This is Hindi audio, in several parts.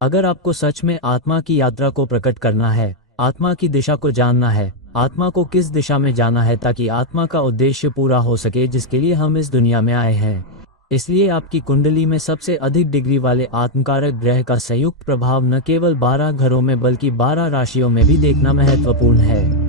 अगर आपको सच में आत्मा की यात्रा को प्रकट करना है, आत्मा की दिशा को जानना है, आत्मा को किस दिशा में जाना है ताकि आत्मा का उद्देश्य पूरा हो सके जिसके लिए हम इस दुनिया में आए हैं, इसलिए आपकी कुंडली में सबसे अधिक डिग्री वाले आत्मकारक ग्रह का संयुक्त प्रभाव न केवल 12 घरों में बल्कि 12 राशियों में भी देखना महत्वपूर्ण है।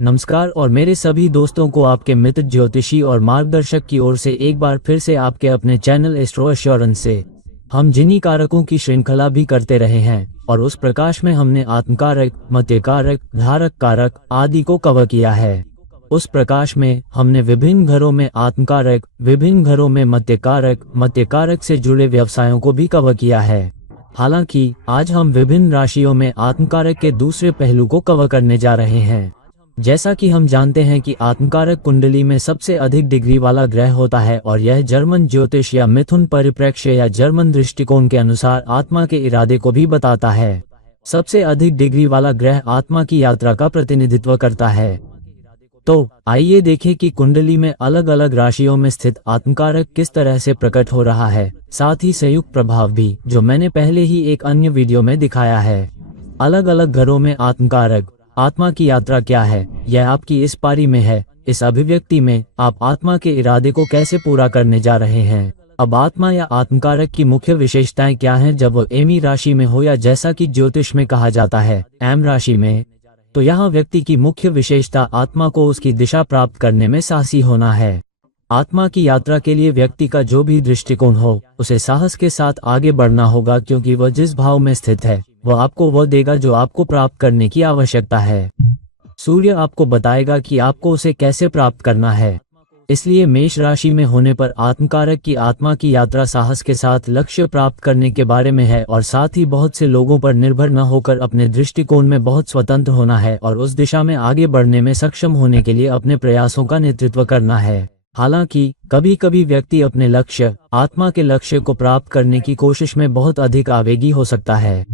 नमस्कार और मेरे सभी दोस्तों को आपके मित्र ज्योतिषी और मार्गदर्शक की ओर से एक बार फिर से आपके अपने चैनल एस्ट्रो एश्योरेंस से हम जिन्हीं कारकों की श्रृंखला भी करते रहे हैं और उस प्रकाश में हमने आत्मकारक, मध्यकारक, धारक कारक आदि को कवर किया है। उस प्रकाश में हमने विभिन्न घरों में आत्मकारक, विभिन्न घरों में मध्यकारक से जुड़े व्यवसायों को भी कवर किया है। हालांकि आज हम विभिन्न राशियों में आत्मकारक के दूसरे पहलू को कवर करने जा रहे हैं। जैसा कि हम जानते हैं कि आत्मकारक कुंडली में सबसे अधिक डिग्री वाला ग्रह होता है और यह जर्मन ज्योतिष या मिथुन परिप्रेक्ष्य या जर्मन दृष्टिकोण के अनुसार आत्मा के इरादे को भी बताता है। सबसे अधिक डिग्री वाला ग्रह आत्मा की यात्रा का प्रतिनिधित्व करता है। तो आइए देखें कि कुंडली में अलग अलग राशियों में स्थित आत्मकारक किस तरह से प्रकट हो रहा है, साथ ही संयुक्त प्रभाव भी, जो मैंने पहले ही एक अन्य वीडियो में दिखाया है। अलग अलग घरों में आत्मकारक आत्मा की यात्रा क्या है, यह आपकी इस पारी में है। इस अभिव्यक्ति में आप आत्मा के इरादे को कैसे पूरा करने जा रहे हैं। अब आत्मा या आत्मकारक की मुख्य विशेषताएं क्या हैं जब वो एमी राशि में हो या जैसा कि ज्योतिष में कहा जाता है एम राशि में। तो यहाँ व्यक्ति की मुख्य विशेषता आत्मा को उसकी दिशा प्राप्त करने में साहसी होना है। आत्मा की यात्रा के लिए व्यक्ति का जो भी दृष्टिकोण हो उसे साहस के साथ आगे बढ़ना होगा, क्योंकि वह जिस भाव में स्थित है वह आपको वह देगा जो आपको प्राप्त करने की आवश्यकता है। सूर्य आपको बताएगा कि आपको उसे कैसे प्राप्त करना है। इसलिए मेष राशि में होने पर आत्मकारक की आत्मा की यात्रा साहस के साथ लक्ष्य प्राप्त करने के बारे में है और साथ ही बहुत से लोगों पर निर्भर न होकर अपने दृष्टिकोण में बहुत स्वतंत्र होना है और उस दिशा में आगे बढ़ने में सक्षम होने के लिए अपने प्रयासों का नेतृत्व करना है। हालांकि कभी कभी व्यक्ति अपने लक्ष्य, आत्मा के लक्ष्य को प्राप्त करने की कोशिश में बहुत अधिक आवेगी हो सकता है।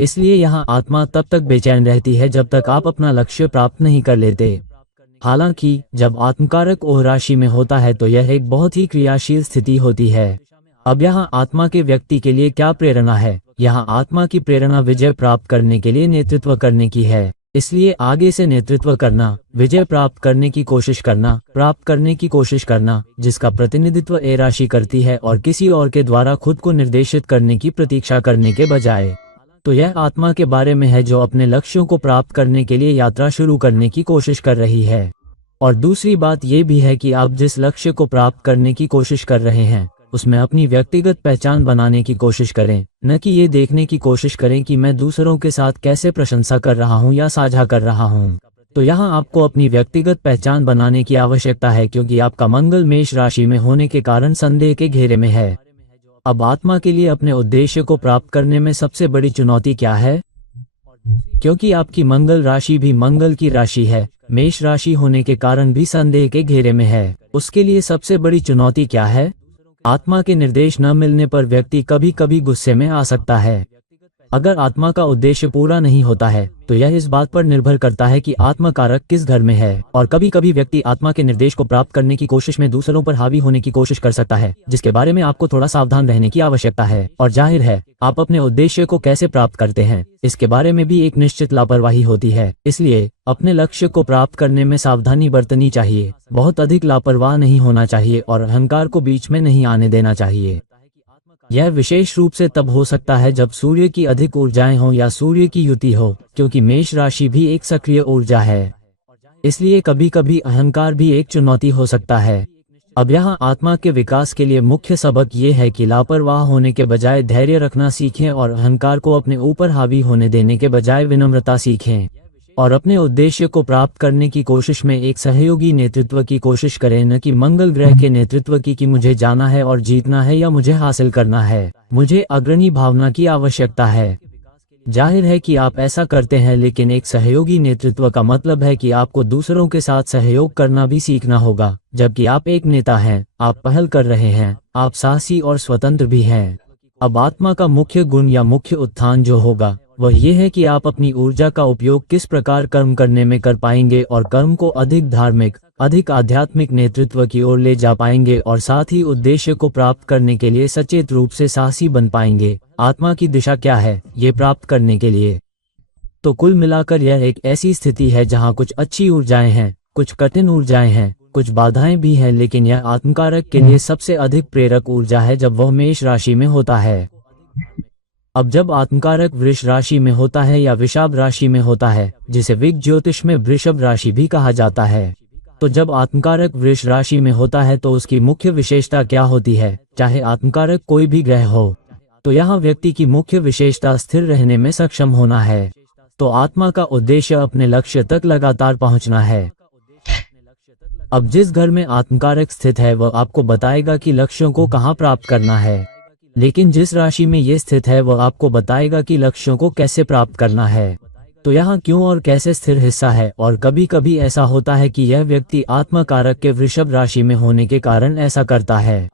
इसलिए यहाँ आत्मा तब तक बेचैन रहती है जब तक आप अपना लक्ष्य प्राप्त नहीं कर लेते। हालांकि जब आत्मकारक ओह राशि में होता है तो यह एक बहुत ही क्रियाशील स्थिति होती है। अब यहाँ आत्मा के व्यक्ति के लिए क्या प्रेरणा है? यहाँ आत्मा की प्रेरणा विजय प्राप्त करने के लिए नेतृत्व करने की है। इसलिए आगे से नेतृत्व करना, विजय प्राप्त करने की कोशिश करना, प्राप्त करने की कोशिश करना, जिसका प्रतिनिधित्व ए राशि करती है और किसी और के द्वारा खुद को निर्देशित करने की प्रतीक्षा करने के बजाय। तो यह आत्मा के बारे में है जो अपने लक्ष्यों को प्राप्त करने के लिए यात्रा शुरू करने की कोशिश कर रही है। और दूसरी बात यह भी है कि आप जिस लक्ष्य को प्राप्त करने की कोशिश कर रहे हैं उसमें अपनी व्यक्तिगत पहचान बनाने की कोशिश करें, न कि ये देखने की कोशिश करें कि मैं दूसरों के साथ कैसे प्रशंसा कर रहा हूँ या साझा कर रहा हूँ। तो यहाँ आपको अपनी व्यक्तिगत पहचान बनाने की आवश्यकता है, क्योंकि आपका मंगल मेष राशि में होने के कारण संदेह के घेरे में है। अब आत्मा के लिए अपने उद्देश्य को प्राप्त करने में सबसे बड़ी चुनौती क्या है? क्योंकि आपकी मंगल राशि भी मंगल की राशि है, मेष राशि होने के कारण भी संदेह के घेरे में है। उसके लिए सबसे बड़ी चुनौती क्या है? आत्मा के निर्देश न मिलने पर व्यक्ति कभी कभी गुस्से में आ सकता है। अगर आत्मा का उद्देश्य पूरा नहीं होता है तो यह इस बात पर निर्भर करता है कि आत्मकारक किस घर में है। और कभी कभी व्यक्ति आत्मा के निर्देश को प्राप्त करने की कोशिश में दूसरों पर हावी होने की कोशिश कर सकता है, जिसके बारे में आपको थोड़ा सावधान रहने की आवश्यकता है। और जाहिर है आप अपने उद्देश्य को कैसे प्राप्त करते हैं इसके बारे में भी एक निश्चित लापरवाही होती है। इसलिए अपने लक्ष्य को प्राप्त करने में सावधानी बरतनी चाहिए, बहुत अधिक लापरवाह नहीं होना चाहिए और अहंकार को बीच में नहीं आने देना चाहिए। यह विशेष रूप से तब हो सकता है जब सूर्य की अधिक ऊर्जाएं हों या सूर्य की युति हो, क्योंकि मेष राशि भी एक सक्रिय ऊर्जा है। इसलिए कभी कभी अहंकार भी एक चुनौती हो सकता है। अब यहाँ आत्मा के विकास के लिए मुख्य सबक ये है कि लापरवाह होने के बजाय धैर्य रखना सीखें और अहंकार को अपने ऊपर हावी होने देने के बजाय विनम्रता सीखें और अपने उद्देश्य को प्राप्त करने की कोशिश में एक सहयोगी नेतृत्व की कोशिश करें, न कि मंगल ग्रह के नेतृत्व की कि मुझे जाना है और जीतना है या मुझे हासिल करना है, मुझे अग्रणी भावना की आवश्यकता है। जाहिर है कि आप ऐसा करते हैं, लेकिन एक सहयोगी नेतृत्व का मतलब है कि आपको दूसरों के साथ सहयोग करना भी सीखना होगा। जबकि आप एक नेता हैं, आप पहल कर रहे हैं, आप साहसी और स्वतंत्र भी हैं। अब आत्मा का मुख्य गुण या मुख्य उत्थान जो होगा वह ये है कि आप अपनी ऊर्जा का उपयोग किस प्रकार कर्म करने में कर पाएंगे और कर्म को अधिक धार्मिक, अधिक आध्यात्मिक नेतृत्व की ओर ले जा पाएंगे और साथ ही उद्देश्य को प्राप्त करने के लिए सचेत रूप से साहसी बन पाएंगे। आत्मा की दिशा क्या है ये प्राप्त करने के लिए? तो कुल मिलाकर यह एक ऐसी स्थिति है जहां कुछ अच्छी ऊर्जाएं हैं, कुछ कठिन ऊर्जाएं हैं, कुछ बाधाएं भी हैं, लेकिन यह आत्मकारक के लिए सबसे अधिक प्रेरक ऊर्जा है जब वह मेष राशि में होता है। अब जब आत्मकारक वृष राशि में होता है या वृषभ राशि में होता है, जिसे विग ज्योतिष में वृषभ राशि भी कहा जाता है, तो जब आत्मकारक वृष राशि में होता है तो उसकी मुख्य विशेषता क्या होती है? चाहे आत्मकारक कोई भी ग्रह हो, तो यहाँ व्यक्ति की मुख्य विशेषता स्थिर रहने में सक्षम होना है। तो आत्मा का उद्देश्य अपने लक्ष्य तक लगातार पहुंचना है। अब जिस घर में आत्मकारक स्थित है वह आपको बताएगा कि लक्ष्यों को कहां प्राप्त करना है, लेकिन जिस राशि में ये स्थित है वह आपको बताएगा कि लक्ष्यों को कैसे प्राप्त करना है। तो यहाँ क्यों और कैसे स्थिर हिस्सा है, और कभी कभी ऐसा होता है कि यह व्यक्ति आत्मकारक के वृषभ राशि में होने के कारण ऐसा करता है।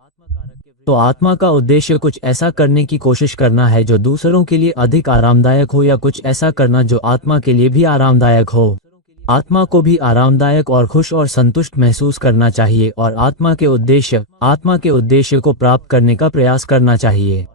तो आत्मा का उद्देश्य कुछ ऐसा करने की कोशिश करना है जो दूसरों के लिए अधिक आरामदायक हो, या कुछ ऐसा करना जो आत्मा के लिए भी आरामदायक हो। आत्मा को भी आरामदायक और खुश और संतुष्ट महसूस करना चाहिए और आत्मा के उद्देश्य को प्राप्त करने का प्रयास करना चाहिए।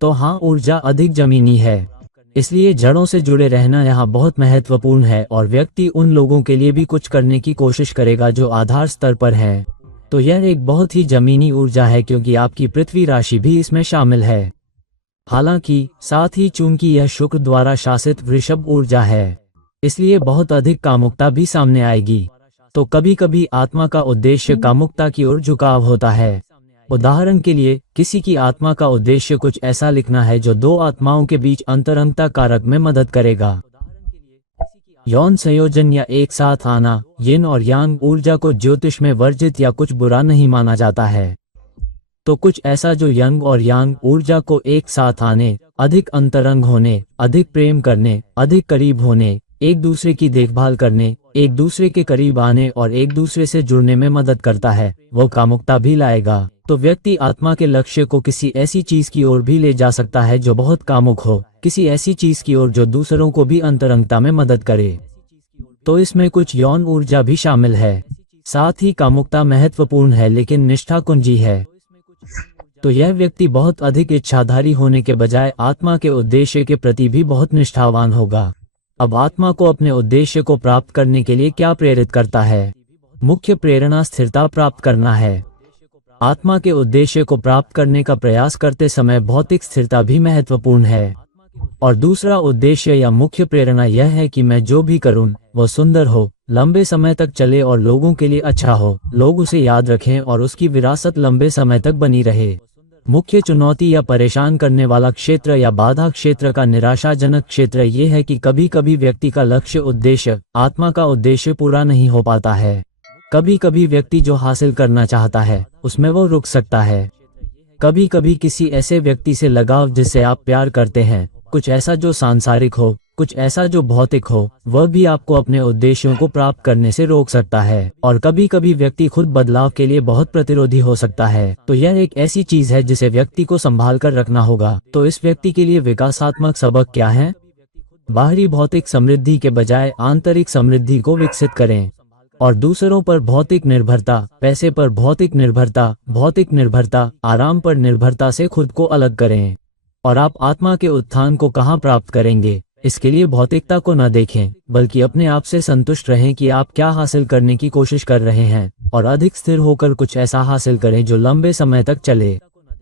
तो हाँ, ऊर्जा अधिक जमीनी है, इसलिए जड़ों से जुड़े रहना यहाँ बहुत महत्वपूर्ण है और व्यक्ति उन लोगों के लिए भी कुछ करने की कोशिश करेगा जो आधार स्तर पर हैं। तो यह एक बहुत ही जमीनी ऊर्जा है क्योंकि आपकी पृथ्वी राशि भी इसमें शामिल है। हालांकि साथ ही चूंकि यह शुक्र द्वारा शासित वृषभ ऊर्जा है, इसलिए बहुत अधिक कामुकता भी सामने आएगी। तो कभी कभी आत्मा का उद्देश्य कामुकता की ओर झुकाव होता है। उदाहरण के लिए, किसी की आत्मा का उद्देश्य कुछ ऐसा लिखना है जो दो आत्माओं के बीच अंतरंगता कारक में मदद करेगा। यौन संयोजन या एक साथ आना, यिन और यांग ऊर्जा को ज्योतिष में वर्जित या कुछ बुरा नहीं माना जाता है। तो कुछ ऐसा जो यंग और यांग ऊर्जा को एक साथ आने, अधिक अंतरंग होने, अधिक प्रेम करने, अधिक करीब होने, एक दूसरे की देखभाल करने, एक दूसरे के करीब आने और एक दूसरे से जुड़ने में मदद करता है, वो कामुकता भी लाएगा। तो व्यक्ति आत्मा के लक्ष्य को किसी ऐसी चीज की ओर भी ले जा सकता है जो बहुत कामुक हो, किसी ऐसी चीज की ओर जो दूसरों को भी अंतरंगता में मदद करे। तो इसमें कुछ यौन ऊर्जा भी शामिल है। साथ ही कामुकता महत्वपूर्ण है लेकिन निष्ठा कुंजी है। तो यह व्यक्ति बहुत अधिक इच्छाधारी होने के बजाय आत्मा के उद्देश्य के प्रति भी बहुत निष्ठावान होगा। अब आत्मा को अपने उद्देश्य को प्राप्त करने के लिए क्या प्रेरित करता है? मुख्य प्रेरणा स्थिरता प्राप्त करना है। आत्मा के उद्देश्य को प्राप्त करने का प्रयास करते समय भौतिक स्थिरता भी महत्वपूर्ण है। और दूसरा उद्देश्य या मुख्य प्रेरणा यह है कि मैं जो भी करूं वो सुंदर हो, लंबे समय तक चले और लोगों के लिए अच्छा हो, लोग उसे याद रखें और उसकी विरासत लंबे समय तक बनी रहे। मुख्य चुनौती या परेशान करने वाला क्षेत्र या बाधा क्षेत्र का निराशाजनक क्षेत्र ये है कि कभी कभी व्यक्ति का लक्ष्य उद्देश्य, आत्मा का उद्देश्य पूरा नहीं हो पाता है। कभी कभी व्यक्ति जो हासिल करना चाहता है उसमें वो रुक सकता है। कभी कभी किसी ऐसे व्यक्ति से लगाव जिससे आप प्यार करते हैं, कुछ ऐसा जो सांसारिक हो, कुछ ऐसा जो भौतिक हो, वह भी आपको अपने उद्देश्यों को प्राप्त करने से रोक सकता है। और कभी कभी व्यक्ति खुद बदलाव के लिए बहुत प्रतिरोधी हो सकता है। तो यह एक ऐसी चीज है जिसे व्यक्ति को संभाल कर रखना होगा। तो इस व्यक्ति के लिए विकासात्मक सबक क्या है? बाहरी भौतिक समृद्धि के बजाय आंतरिक समृद्धि को विकसित करें और दूसरों पर भौतिक निर्भरता, पैसे पर भौतिक निर्भरता, आराम पर निर्भरता से खुद को अलग करें। और आप आत्मा के उत्थान को कहाँ प्राप्त करेंगे? इसके लिए भौतिकता को न देखें, बल्कि अपने आप से संतुष्ट रहें कि आप क्या हासिल करने की कोशिश कर रहे हैं और अधिक स्थिर होकर कुछ ऐसा हासिल करें जो लंबे समय तक चले।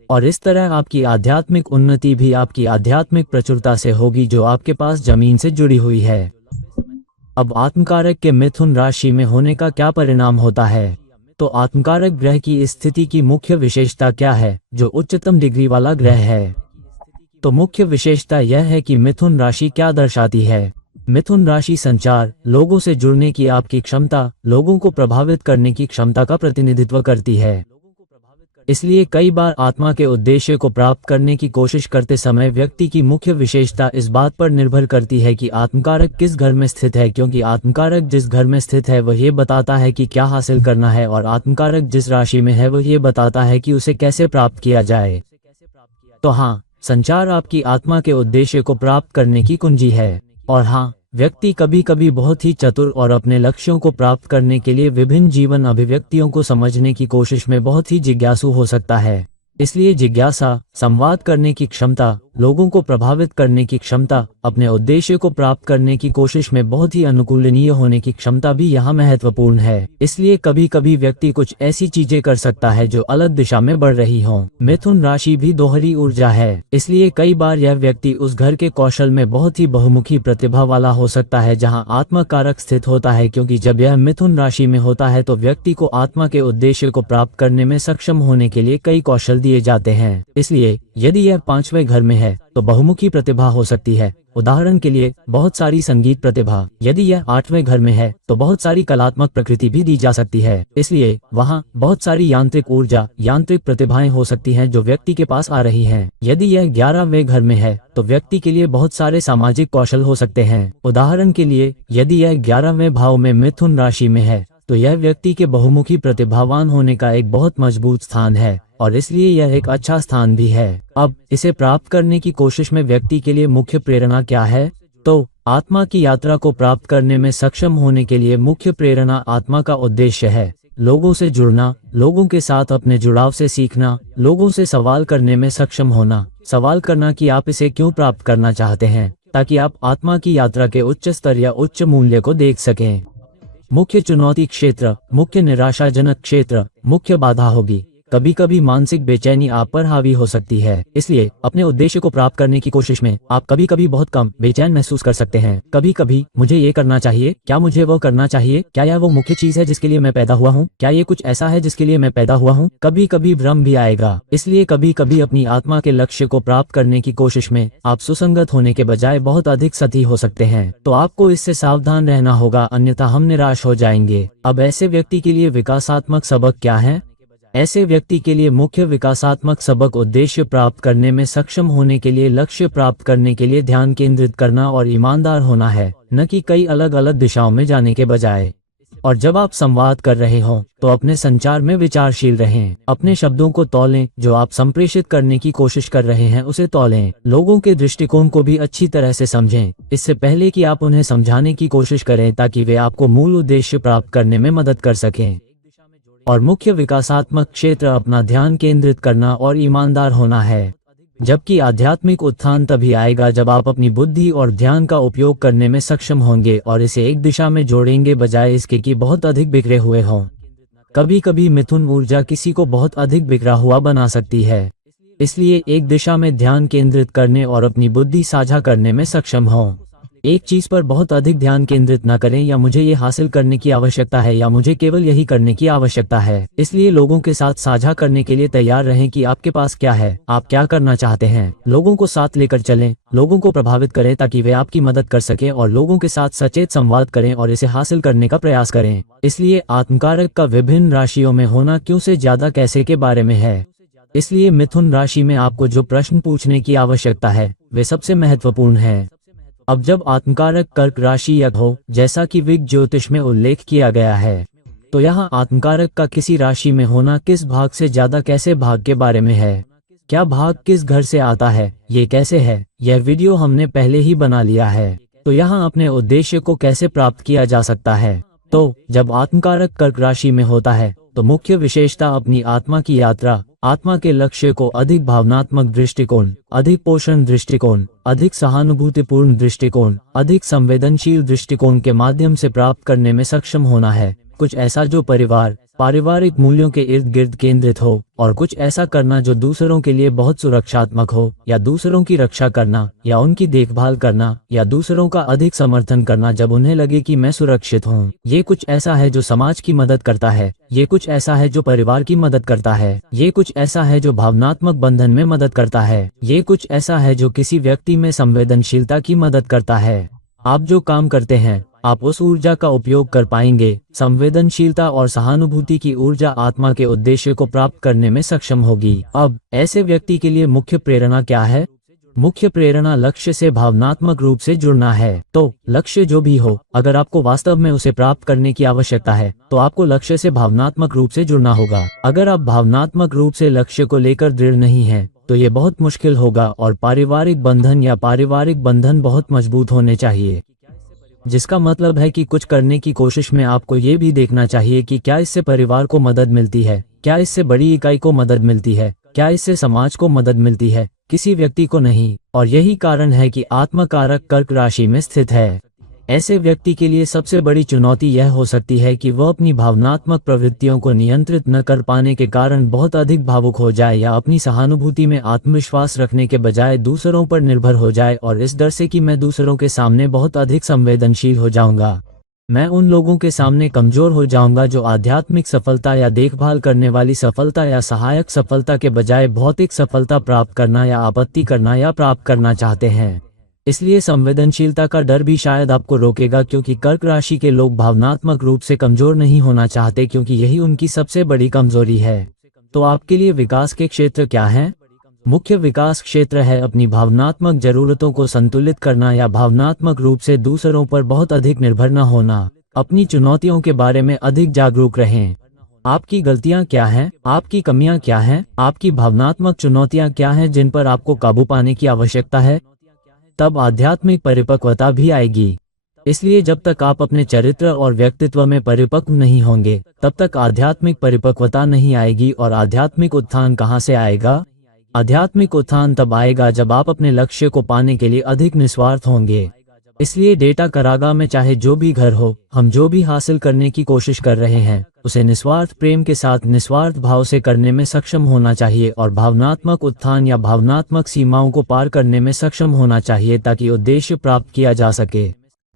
और इस तरह आपकी आध्यात्मिक उन्नति भी आपकी आध्यात्मिक प्रचुरता से होगी जो आपके पास जमीन से जुड़ी हुई है। अब आत्मकारक के मिथुन राशि में होने का क्या परिणाम होता है? तो आत्मकारक ग्रह की स्थिति की मुख्य विशेषता क्या है, जो उच्चतम डिग्री वाला ग्रह है? तो मुख्य विशेषता यह है कि मिथुन राशि क्या दर्शाती है। मिथुन राशि संचार, लोगों से जुड़ने की आपकी क्षमता, लोगों को प्रभावित करने की क्षमता का प्रतिनिधित्व करती है। इसलिए कई बार आत्मा के उद्देश्य को प्राप्त करने की कोशिश करते समय व्यक्ति की मुख्य विशेषता इस बात पर निर्भर करती है कि आत्मकारक किस घर में स्थित है, क्योंकि आत्मकारक जिस घर में स्थित है वह ये बताता है कि क्या हासिल करना है और आत्मकारक जिस राशि में है वह ये बताता है कि उसे कैसे प्राप्त किया जाए। तो हाँ, संचार आपकी आत्मा के उद्देश्य को प्राप्त करने की कुंजी है। और हाँ, व्यक्ति कभी कभी बहुत ही चतुर और अपने लक्ष्यों को प्राप्त करने के लिए विभिन्न जीवन अभिव्यक्तियों को समझने की कोशिश में बहुत ही जिज्ञासु हो सकता है। इसलिए जिज्ञासा, संवाद करने की क्षमता, लोगों को प्रभावित करने की क्षमता, अपने उद्देश्य को प्राप्त करने की कोशिश में बहुत ही अनुकूलनीय होने की क्षमता भी यहाँ महत्वपूर्ण है। इसलिए कभी कभी व्यक्ति कुछ ऐसी चीजें कर सकता है जो अलग दिशा में बढ़ रही हों। मिथुन राशि भी दोहरी ऊर्जा है, इसलिए कई बार यह व्यक्ति उस घर के कौशल में बहुत ही बहुमुखी प्रतिभा वाला हो सकता है जहाँ आत्मा कारक स्थित होता है, क्योंकि जब यह मिथुन राशि में होता है तो व्यक्ति को आत्मा के उद्देश्य को प्राप्त करने में सक्षम होने के लिए कई कौशल दिए जाते हैं। इसलिए यदि यह 5वें घर में है तो बहुमुखी प्रतिभा हो सकती है। उदाहरण के लिए बहुत सारी संगीत प्रतिभा। यदि यह 8वें घर में है तो बहुत सारी कलात्मक प्रकृति भी दी जा सकती है। इसलिए वहाँ बहुत सारी यांत्रिक ऊर्जा, यांत्रिक प्रतिभाएं हो सकती हैं जो व्यक्ति के पास आ रही हैं। यदि यह 11वें घर में है तो व्यक्ति के लिए बहुत सारे सामाजिक कौशल हो सकते हैं। उदाहरण के लिए यदि यह 11वें भाव में मिथुन राशि में है तो यह व्यक्ति के बहुमुखी प्रतिभावान होने का एक बहुत मजबूत स्थान है और इसलिए यह एक अच्छा स्थान भी है। अब इसे प्राप्त करने की कोशिश में व्यक्ति के लिए मुख्य प्रेरणा क्या है? तो आत्मा की यात्रा को प्राप्त करने में सक्षम होने के लिए मुख्य प्रेरणा आत्मा का उद्देश्य है। लोगों से जुड़ना, लोगों के साथ अपने जुड़ाव से सीखना, लोगों से सवाल करने में सक्षम होना। सवाल करना कि आप इसे क्यों प्राप्त करना चाहते हैं, ताकि आप आत्मा की यात्रा के उच्च स्तर या उच्च मूल्य को देख सकें। मुख्य चुनौती क्षेत्र, मुख्य निराशाजनक क्षेत्र, मुख्य बाधा होगी। कभी कभी मानसिक बेचैनी आप पर हावी हो सकती है। इसलिए अपने उद्देश्य को प्राप्त करने की कोशिश में आप कभी कभी बहुत कम बेचैन महसूस कर सकते हैं। कभी कभी मुझे ये करना चाहिए, क्या मुझे वो करना चाहिए, क्या यह वो मुख्य चीज है जिसके लिए मैं पैदा हुआ हूँ, क्या ये कुछ ऐसा है जिसके लिए मैं पैदा हुआ हूँ। कभी कभी भ्रम भी आएगा। इसलिए कभी कभी अपनी आत्मा के लक्ष्य को प्राप्त करने की कोशिश में आप सुसंगत होने के बजाय बहुत अधिक सती हो सकते हैं। तो आपको इससे सावधान रहना होगा, अन्यथा हम निराश हो जाएंगे। अब ऐसे व्यक्ति के लिए विकासात्मक सबक क्या है? ऐसे व्यक्ति के लिए मुख्य विकासात्मक सबक उद्देश्य प्राप्त करने में सक्षम होने के लिए, लक्ष्य प्राप्त करने के लिए ध्यान केंद्रित करना और ईमानदार होना है, न कि कई अलग अलग दिशाओं में जाने के बजाय। और जब आप संवाद कर रहे हों तो अपने संचार में विचारशील रहें। अपने शब्दों को तौलें, जो आप संप्रेषित करने की कोशिश कर रहे हैं उसे तौलें। लोगों के दृष्टिकोण को भी अच्छी तरह से समझें, इससे पहले कि आप उन्हें समझाने की कोशिश करें, ताकि वे आपको मूल उद्देश्य प्राप्त करने में मदद कर सकें। और मुख्य विकासात्मक क्षेत्र अपना ध्यान केंद्रित करना और ईमानदार होना है। जबकि आध्यात्मिक उत्थान तभी आएगा जब आप अपनी बुद्धि और ध्यान का उपयोग करने में सक्षम होंगे और इसे एक दिशा में जोड़ेंगे, बजाय इसके कि बहुत अधिक बिखरे हुए हों। कभी कभी मिथुन ऊर्जा किसी को बहुत अधिक बिखरा हुआ बना सकती है। इसलिए एक दिशा में ध्यान केंद्रित करने और अपनी बुद्धि साझा करने में सक्षम हों। एक चीज पर बहुत अधिक ध्यान केंद्रित न करें, या मुझे ये हासिल करने की आवश्यकता है, या मुझे केवल यही करने की आवश्यकता है। इसलिए लोगों के साथ साझा करने के लिए तैयार रहें कि आपके पास क्या है, आप क्या करना चाहते हैं। लोगों को साथ लेकर चलें, लोगों को प्रभावित करें ताकि वे आपकी मदद कर सकें, और लोगों के साथ सचेत संवाद करें और इसे हासिल करने का प्रयास करें। इसलिए आत्मकारक का विभिन्न राशियों में होना क्यों से ज्यादा कैसे के बारे में है। इसलिए मिथुन राशि में आपको जो प्रश्न पूछने की आवश्यकता है वे सबसे महत्वपूर्ण है। अब जब आत्मकारक कर्क राशि या हो, जैसा कि विग ज्योतिष में उल्लेख किया गया है, तो यहाँ आत्मकारक का किसी राशि में होना किस भाग से ज्यादा कैसे भाग के बारे में है। क्या भाग किस घर से आता है, ये कैसे है, यह वीडियो हमने पहले ही बना लिया है। तो यहाँ अपने उद्देश्य को कैसे प्राप्त किया जा सकता है। तो जब आत्मकारक कर्क राशि में होता है तो मुख्य विशेषता अपनी आत्मा की यात्रा, आत्मा के लक्ष्य को अधिक भावनात्मक दृष्टिकोण, अधिक पोषण दृष्टिकोण, अधिक सहानुभूतिपूर्ण दृष्टिकोण, अधिक संवेदनशील दृष्टिकोण के माध्यम से प्राप्त करने में सक्षम होना है। कुछ ऐसा जो पारिवारिक मूल्यों के इर्द गिर्द केंद्रित हो, और कुछ ऐसा करना जो दूसरों के लिए बहुत सुरक्षात्मक हो, या दूसरों की रक्षा करना, या उनकी देखभाल करना, या दूसरों का अधिक समर्थन करना जब उन्हें लगे कि मैं सुरक्षित हूँ। ये कुछ ऐसा है जो समाज की मदद करता है। ये कुछ ऐसा है जो परिवार की मदद करता है। ये कुछ ऐसा है जो भावनात्मक बंधन में मदद करता है। ये कुछ ऐसा है जो किसी व्यक्ति में संवेदनशीलता की मदद करता है। आप जो काम करते हैं आप उस ऊर्जा का उपयोग कर पाएंगे। संवेदनशीलता और सहानुभूति की ऊर्जा आत्मा के उद्देश्य को प्राप्त करने में सक्षम होगी। अब ऐसे व्यक्ति के लिए मुख्य प्रेरणा क्या है? मुख्य प्रेरणा लक्ष्य से भावनात्मक रूप से जुड़ना है। तो लक्ष्य जो भी हो, अगर आपको वास्तव में उसे प्राप्त करने की आवश्यकता है तो आपको लक्ष्य से भावनात्मक रूप से जुड़ना होगा। अगर आप भावनात्मक रूप से लक्ष्य को लेकर दृढ़ नहीं हैं तो ये बहुत मुश्किल होगा, और पारिवारिक बंधन बहुत मजबूत होने चाहिए। जिसका मतलब है कि कुछ करने की कोशिश में आपको ये भी देखना चाहिए कि क्या इससे परिवार को मदद मिलती है, क्या इससे बड़ी इकाई को मदद मिलती है, क्या इससे समाज को मदद मिलती है, किसी व्यक्ति को नहीं। और यही कारण है कि आत्मकारक कर्क राशि में स्थित है। ऐसे व्यक्ति के लिए सबसे बड़ी चुनौती यह हो सकती है कि वह अपनी भावनात्मक प्रवृत्तियों को नियंत्रित न कर पाने के कारण बहुत अधिक भावुक हो जाए या अपनी सहानुभूति में आत्मविश्वास रखने के बजाय दूसरों पर निर्भर हो जाए, और इस डर से कि मैं दूसरों के सामने बहुत अधिक संवेदनशील हो जाऊंगा, मैं उन लोगों के सामने कमजोर हो जाऊंगा जो आध्यात्मिक सफलता या देखभाल करने वाली सफलता या सहायक सफलता के बजाय भौतिक सफलता प्राप्त करना या आपत्ति करना या प्राप्त करना चाहते हैं। इसलिए संवेदनशीलता का डर भी शायद आपको रोकेगा, क्योंकि कर्क राशि के लोग भावनात्मक रूप से कमजोर नहीं होना चाहते, क्योंकि यही उनकी सबसे बड़ी कमजोरी है। तो आपके लिए विकास के क्षेत्र क्या हैं? मुख्य विकास क्षेत्र है अपनी भावनात्मक जरूरतों को संतुलित करना या भावनात्मक रूप से दूसरों पर बहुत अधिक निर्भर न होना। अपनी चुनौतियों के बारे में अधिक जागरूक रहें। आपकी गलतियां क्या हैं? आपकी कमियां क्या हैं? आपकी भावनात्मक चुनौतियां क्या हैं जिन पर आपको काबू पाने की आवश्यकता है? तब आध्यात्मिक परिपक्वता भी आएगी। इसलिए जब तक आप अपने चरित्र और व्यक्तित्व में परिपक्व नहीं होंगे, तब तक आध्यात्मिक परिपक्वता नहीं आएगी। और आध्यात्मिक उत्थान कहाँ से आएगा? आध्यात्मिक उत्थान तब आएगा जब आप अपने लक्ष्य को पाने के लिए अधिक निस्वार्थ होंगे। इसलिए डेटा करागा में चाहे जो भी घर हो, हम जो भी हासिल करने की कोशिश कर रहे हैं उसे निस्वार्थ प्रेम के साथ निस्वार्थ भाव से करने में सक्षम होना चाहिए, और भावनात्मक उत्थान या भावनात्मक सीमाओं को पार करने में सक्षम होना चाहिए ताकि उद्देश्य प्राप्त किया जा सके।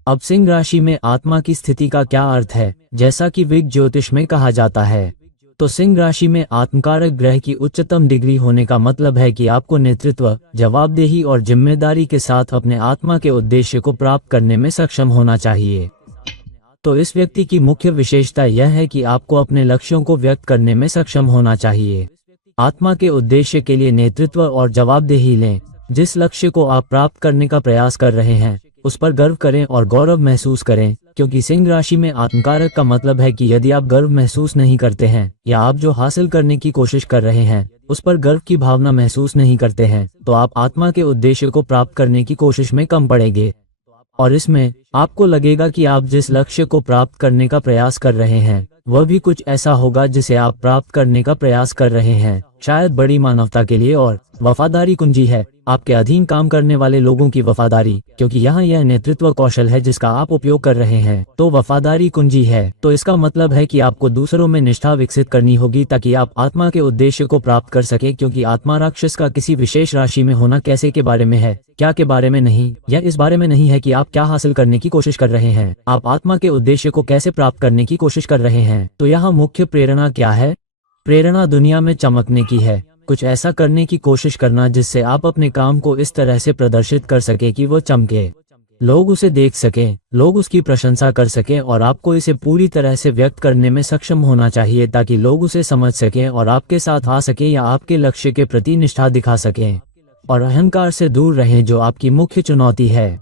अब सिंह राशि में आत्मा की स्थिति का क्या अर्थ है? जैसा कि विग ज्योतिष में कहा जाता है, तो सिंह राशि में आत्मकारक ग्रह की उच्चतम डिग्री होने का मतलब है कि आपको नेतृत्व, जवाबदेही और जिम्मेदारी के साथ अपने आत्मा के उद्देश्य को प्राप्त करने में सक्षम होना चाहिए। तो इस व्यक्ति की मुख्य विशेषता यह है कि आपको अपने लक्ष्यों को व्यक्त करने में सक्षम होना चाहिए। आत्मा के उद्देश्य के लिए नेतृत्व और जवाबदेही लें। जिस लक्ष्य को आप प्राप्त करने का प्रयास कर रहे हैं उस पर गर्व करें और गौरव महसूस करें, क्योंकि सिंह राशि में आत्मकारक का मतलब है कि यदि आप गर्व महसूस नहीं करते हैं या आप जो हासिल करने की कोशिश कर रहे हैं उस पर गर्व की भावना महसूस नहीं करते हैं, तो आप आत्मा के उद्देश्य को प्राप्त करने की कोशिश में कम पड़ेंगे। और इसमें आपको लगेगा कि आप जिस लक्ष्य को प्राप्त करने का प्रयास कर रहे हैं वह भी कुछ ऐसा होगा जिसे आप प्राप्त करने का प्रयास कर रहे हैं, शायद बड़ी मानवता के लिए। और वफादारी कुंजी है, आपके अधीन काम करने वाले लोगों की वफादारी, क्योंकि यहाँ यह नेतृत्व कौशल है जिसका आप उपयोग कर रहे हैं, तो वफादारी कुंजी है। तो इसका मतलब है कि आपको दूसरों में निष्ठा विकसित करनी होगी ताकि आप आत्मा के उद्देश्य को प्राप्त कर सके, क्योंकि आत्मा राक्षस का किसी विशेष राशि में होना कैसे के बारे में है, क्या के बारे में नहीं। यह इस बारे में नहीं है कि आप क्या हासिल करने की कोशिश कर रहे हैं, आप आत्मा के उद्देश्य को कैसे प्राप्त करने की कोशिश कर रहे हैं। तो यहाँ मुख्य प्रेरणा क्या है? प्रेरणा दुनिया में चमकने की है, कुछ ऐसा करने की कोशिश करना जिससे आप अपने काम को इस तरह से प्रदर्शित कर सके कि वो चमके, लोग उसे देख सकें, लोग उसकी प्रशंसा कर सकें, और आपको इसे पूरी तरह से व्यक्त करने में सक्षम होना चाहिए ताकि लोग उसे समझ सकें और आपके साथ आ सकें या आपके लक्ष्य के प्रति निष्ठा दिखा सकें। और अहंकार से दूर रहें जो आपकी मुख्य चुनौती है।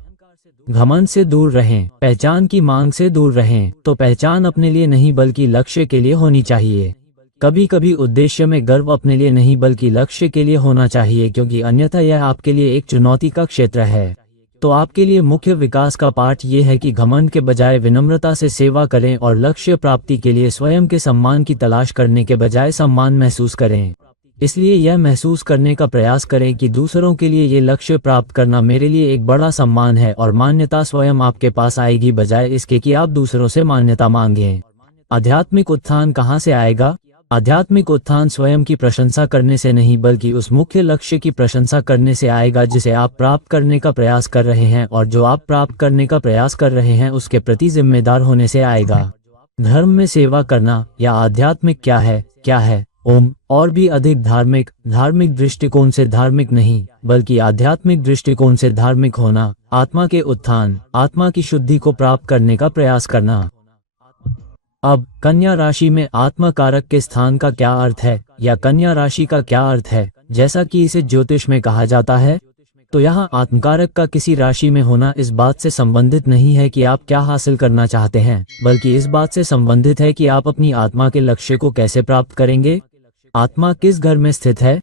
घमंड से दूर रहें, पहचान की मांग से दूर रहें। तो पहचान अपने लिए नहीं बल्कि लक्ष्य के लिए होनी चाहिए। कभी कभी उद्देश्य में गर्व अपने लिए नहीं बल्कि लक्ष्य के लिए होना चाहिए, क्योंकि अन्यथा यह आपके लिए एक चुनौती का क्षेत्र है। तो आपके लिए मुख्य विकास का पाठ ये है कि घमंड के बजाय विनम्रता से सेवा करें और लक्ष्य प्राप्ति के लिए स्वयं के सम्मान की तलाश करने के बजाय सम्मान महसूस करें। इसलिए यह महसूस करने का प्रयास करें कि दूसरों के लिए ये लक्ष्य प्राप्त करना मेरे लिए एक बड़ा सम्मान है, और मान्यता स्वयं आपके पास आएगी बजाय इसके कि आप दूसरों से मान्यता मांगें। आध्यात्मिक उत्थान कहाँ से आएगा? आध्यात्मिक उत्थान स्वयं की प्रशंसा करने से नहीं बल्कि उस मुख्य लक्ष्य की प्रशंसा करने से आएगा जिसे आप प्राप्त करने का प्रयास कर रहे हैं, और जो आप प्राप्त करने का प्रयास कर रहे हैं उसके प्रति जिम्मेदार होने से आएगा। धर्म में सेवा करना या आध्यात्मिक क्या है? ओम। और भी अधिक धार्मिक दृष्टिकोण से धार्मिक नहीं बल्कि आध्यात्मिक दृष्टिकोण से धार्मिक होना, आत्मा के उत्थान, आत्मा की शुद्धि को प्राप्त करने का प्रयास करना। अब कन्या राशि में आत्मकारक के स्थान का क्या अर्थ है या कन्या राशि का क्या अर्थ है जैसा कि इसे ज्योतिष में कहा जाता है? तो यहाँ आत्मकारक का किसी राशि में होना इस बात से संबंधित नहीं है कि आप क्या हासिल करना चाहते हैं, बल्कि इस बात से संबंधित है कि आप अपनी आत्मा के लक्ष्य को कैसे प्राप्त करेंगे। आत्मा किस घर में स्थित है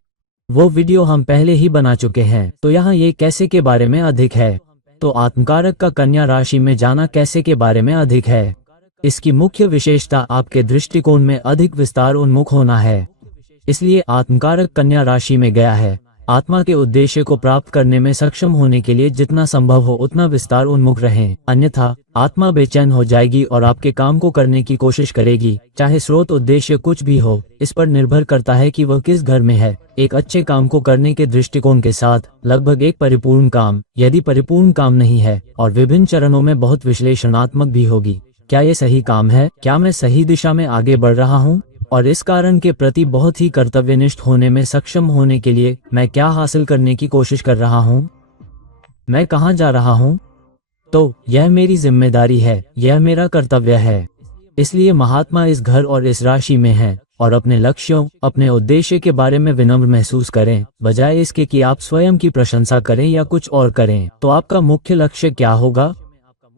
वो वीडियो हम पहले ही बना चुके हैं, तो यहाँ ये कैसे के बारे में अधिक है। तो आत्मकारक का कन्या राशि में जाना कैसे के बारे में अधिक है। इसकी मुख्य विशेषता आपके दृष्टिकोण में अधिक विस्तार उन्मुख होना है। इसलिए आत्मकारक कन्या राशि में गया है। आत्मा के उद्देश्य को प्राप्त करने में सक्षम होने के लिए जितना संभव हो उतना विस्तार उन्मुख रहें, अन्यथा आत्मा बेचैन हो जाएगी और आपके काम को करने की कोशिश करेगी, चाहे स्रोत उद्देश्य कुछ भी हो। इस पर निर्भर करता है कि वह किस घर में है। एक अच्छे काम को करने के दृष्टिकोण के साथ लगभग एक परिपूर्ण काम, यदि परिपूर्ण काम नहीं है और विभिन्न चरणों में बहुत विश्लेषणात्मक भी होगी। क्या ये सही काम है? क्या मैं सही दिशा में आगे बढ़ रहा हूँ? और इस कारण के प्रति बहुत ही कर्तव्यनिष्ठ होने में सक्षम होने के लिए मैं क्या हासिल करने की कोशिश कर रहा हूँ, मैं कहाँ जा रहा हूँ, तो यह मेरी जिम्मेदारी है, यह मेरा कर्तव्य है। इसलिए महात्मा इस घर और इस राशि में हैं और अपने लक्ष्यों, अपने उद्देश्य के बारे में विनम्र महसूस करें, बजाय इसके कि आप स्वयं की प्रशंसा करें या कुछ और करें। तो आपका मुख्य लक्ष्य क्या होगा?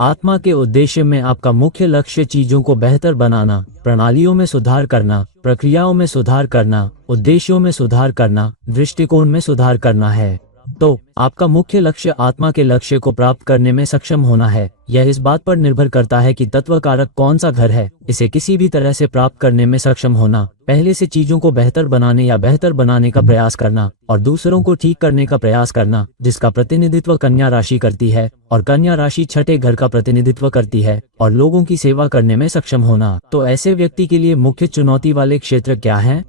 आत्मा के उद्देश्य में आपका मुख्य लक्ष्य चीजों को बेहतर बनाना, प्रणालियों में सुधार करना, प्रक्रियाओं में सुधार करना, उद्देश्यों में सुधार करना, दृष्टिकोण में सुधार करना है। तो आपका मुख्य लक्ष्य आत्मा के लक्ष्य को प्राप्त करने में सक्षम होना है। यह इस बात पर निर्भर करता है कि तत्वकारक कौन सा घर है। इसे किसी भी तरह से प्राप्त करने में सक्षम होना, पहले से चीजों को बेहतर बनाने या बेहतर बनाने का प्रयास करना और दूसरों को ठीक करने का प्रयास करना, जिसका प्रतिनिधित्व कन्या राशि करती है। और कन्या राशि छठे घर का प्रतिनिधित्व करती है और लोगों की सेवा करने में सक्षम होना। तो ऐसे व्यक्ति के लिए मुख्य चुनौती वाले क्षेत्र क्या हैं?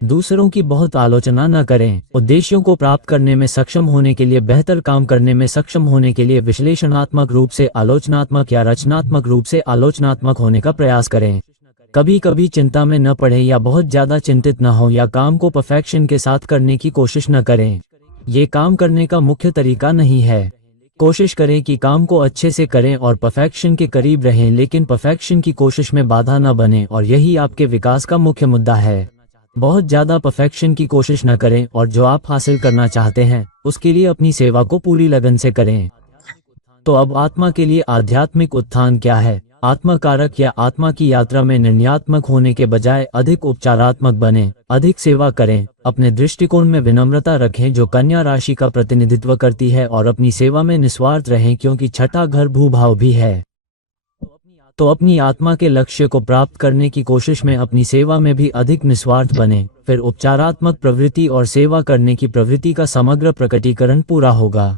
दूसरों की बहुत आलोचना न करें, उद्देश्यों को प्राप्त करने में सक्षम होने के लिए, बेहतर काम करने में सक्षम होने के लिए विश्लेषणात्मक रूप से आलोचनात्मक या रचनात्मक रूप से आलोचनात्मक होने का प्रयास करें। कभी कभी चिंता में न पड़े या बहुत ज्यादा चिंतित न हो या काम को परफेक्शन के साथ करने की कोशिश न करें। ये काम करने का मुख्य तरीका नहीं है। कोशिश करें कि काम को अच्छे से करें और परफेक्शन के करीब रहें, लेकिन परफेक्शन की कोशिश में बाधा न बने और यही आपके विकास का मुख्य मुद्दा है। बहुत ज्यादा परफेक्शन की कोशिश न करें और जो आप हासिल करना चाहते हैं उसके लिए अपनी सेवा को पूरी लगन से करें। तो अब आत्मा के लिए आध्यात्मिक उत्थान क्या है? आत्मकारक या आत्मा की यात्रा में निर्णयात्मक होने के बजाय अधिक उपचारात्मक बने, अधिक सेवा करें, अपने दृष्टिकोण में विनम्रता रखें जो कन्या राशि का प्रतिनिधित्व करती है और अपनी सेवा में निस्वार्थ रहें, क्योंकि छठा घर भूभाव भी है। तो अपनी आत्मा के लक्ष्य को प्राप्त करने की कोशिश में अपनी सेवा में भी अधिक निस्वार्थ बने, फिर उपचारात्मक प्रवृत्ति और सेवा करने की प्रवृत्ति का समग्र प्रकटीकरण पूरा होगा।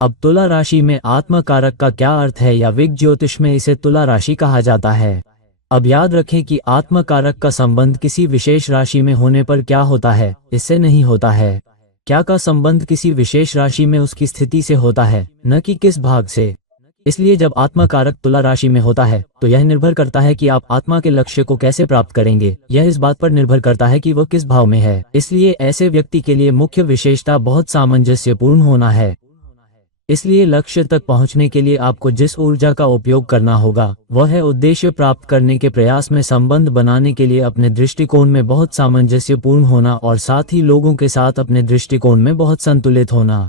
अब तुला राशि में आत्मकारक का क्या अर्थ है, या विग ज्योतिष में इसे तुला राशि कहा जाता है। अब याद रखें कि आत्मकारक का संबंध किसी विशेष राशि में होने पर क्या होता है, इससे नहीं होता है। क्या का संबंध किसी विशेष राशि में उसकी स्थिति से होता है, न कि किस भाग से। इसलिए जब आत्मकारक तुला राशि में होता है तो यह निर्भर करता है कि आप आत्मा के लक्ष्य को कैसे प्राप्त करेंगे। यह इस बात पर निर्भर करता है कि वह किस भाव में है। इसलिए ऐसे व्यक्ति के लिए मुख्य विशेषता बहुत सामंजस्यपूर्ण होना है। इसलिए लक्ष्य तक पहुंचने के लिए आपको जिस ऊर्जा का उपयोग करना होगा वह है उद्देश्य प्राप्त करने के प्रयास में संबंध बनाने के लिए अपने दृष्टिकोण में बहुत सामंजस्यपूर्ण होना और साथ ही लोगों के साथ अपने दृष्टिकोण में बहुत संतुलित होना।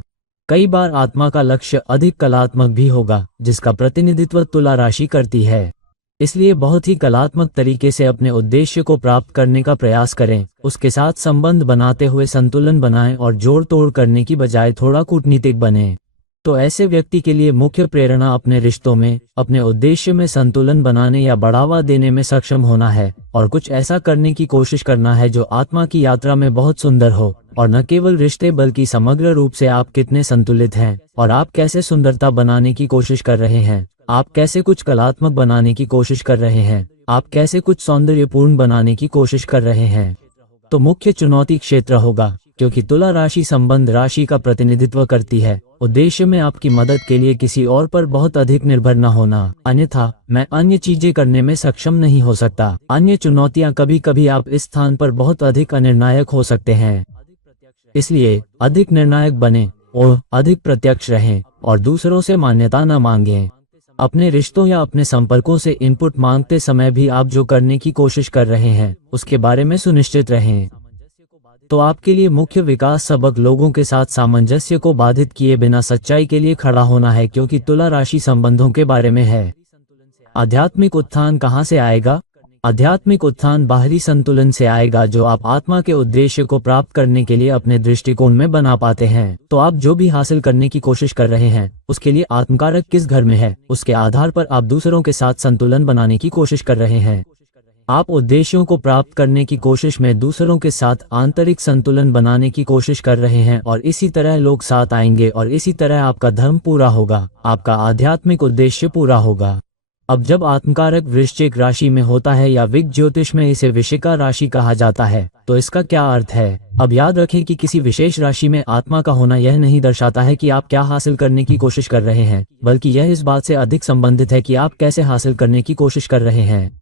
कई बार आत्मा का लक्ष्य अधिक कलात्मक भी होगा, जिसका प्रतिनिधित्व तुला राशि करती है। इसलिए बहुत ही कलात्मक तरीके से अपने उद्देश्य को प्राप्त करने का प्रयास करें, उसके साथ संबंध बनाते हुए संतुलन बनाएं और जोड़ तोड़ करने की बजाय थोड़ा कूटनीतिक बने। तो ऐसे व्यक्ति के लिए मुख्य प्रेरणा अपने रिश्तों में, अपने उद्देश्य में संतुलन बनाने या बढ़ावा देने में सक्षम होना है और कुछ ऐसा करने की कोशिश करना है जो आत्मा की यात्रा में बहुत सुंदर हो। और न केवल रिश्ते बल्कि समग्र रूप से आप कितने संतुलित हैं और आप कैसे सुंदरता बनाने की कोशिश कर रहे हैं, आप कैसे कुछ कलात्मक बनाने की कोशिश कर रहे हैं, आप कैसे कुछ सौंदर्यपूर्ण बनाने की कोशिश कर रहे हैं। तो मुख्य चुनौती क्षेत्र होगा, क्योंकि तुला राशि संबंध राशि का प्रतिनिधित्व करती है। उद्देश्य में आपकी मदद के लिए किसी और पर बहुत अधिक निर्भर न होना, अन्यथा मैं अन्य चीजें करने में सक्षम नहीं हो सकता। अन्य चुनौतियां कभी कभी आप इस स्थान पर बहुत अधिक अनिर्णायक हो सकते हैं। इसलिए अधिक निर्णायक बने और अधिक प्रत्यक्ष रहें और दूसरों से मान्यता न मांगें। अपने रिश्तों या अपने संपर्कों से इनपुट मांगते समय भी आप जो करने की कोशिश कर रहे हैं उसके बारे में सुनिश्चित रहें। तो आपके लिए मुख्य विकास सबक लोगों के साथ सामंजस्य को बाधित किए बिना सच्चाई के लिए खड़ा होना है, क्योंकि तुला राशि संबंधों के बारे में है। आध्यात्मिक उत्थान कहाँ से आएगा? आध्यात्मिक उत्थान बाहरी संतुलन से आएगा जो आप आत्मा के उद्देश्य को प्राप्त करने के लिए अपने दृष्टिकोण में बना पाते हैं। तो आप जो भी हासिल करने की कोशिश कर रहे हैं उसके लिए आत्मकारक किस घर में है, उसके आधार पर आप दूसरों के साथ संतुलन बनाने की कोशिश कर रहे हैं। आप उद्देश्यों को प्राप्त करने की कोशिश में दूसरों के साथ आंतरिक संतुलन बनाने की कोशिश कर रहे हैं और इसी तरह लोग साथ आएंगे और इसी तरह आपका धर्म पूरा होगा, आपका आध्यात्मिक उद्देश्य पूरा होगा। अब जब आत्मकारक वृश्चिक राशि में होता है या विग ज्योतिष में इसे विशिका राशि कहा जाता है, तो इसका क्या अर्थ है? अब याद रखें कि किसी विशेष राशि में आत्मा का होना यह नहीं दर्शाता है कि आप क्या हासिल करने की कोशिश कर रहे हैं, बल्कि यह इस बात से अधिक संबंधित है कि आप कैसे हासिल करने की कोशिश कर रहे हैं।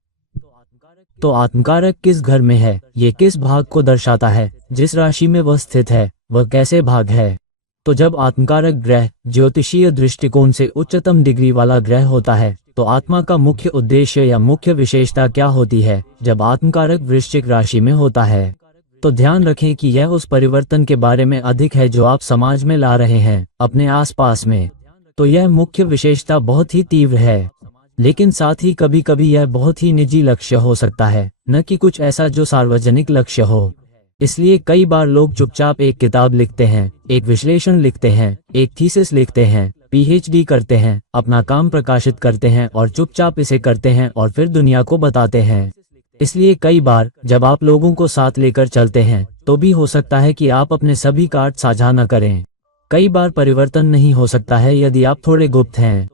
तो आत्मकारक किस घर में है, ये किस भाग को दर्शाता है, जिस राशि में वह स्थित है वह कैसे भाग है। तो जब आत्मकारक ग्रह ज्योतिषीय दृष्टिकोण से उच्चतम डिग्री वाला ग्रह होता है तो आत्मा का मुख्य उद्देश्य या मुख्य विशेषता क्या होती है जब आत्मकारक वृश्चिक राशि में होता है? तो ध्यान रखें कि यह उस परिवर्तन के बारे में अधिक है जो आप समाज में ला रहे हैं अपने आसपास में। तो यह मुख्य विशेषता बहुत ही तीव्र है, लेकिन साथ ही कभी कभी यह बहुत ही निजी लक्ष्य हो सकता है, न कि कुछ ऐसा जो सार्वजनिक लक्ष्य हो। इसलिए कई बार लोग चुपचाप एक किताब लिखते हैं, एक विश्लेषण लिखते हैं, एक थीसिस लिखते हैं, पीएचडी करते हैं, अपना काम प्रकाशित करते हैं और चुपचाप इसे करते हैं और फिर दुनिया को बताते हैं। इसलिए कई बार जब आप लोगों को साथ लेकर चलते हैं तो भी हो सकता है कि आप अपने सभी कार्ड साझा न करें। कई बार परिवर्तन नहीं हो सकता है यदि आप थोड़े गुप्त हैं।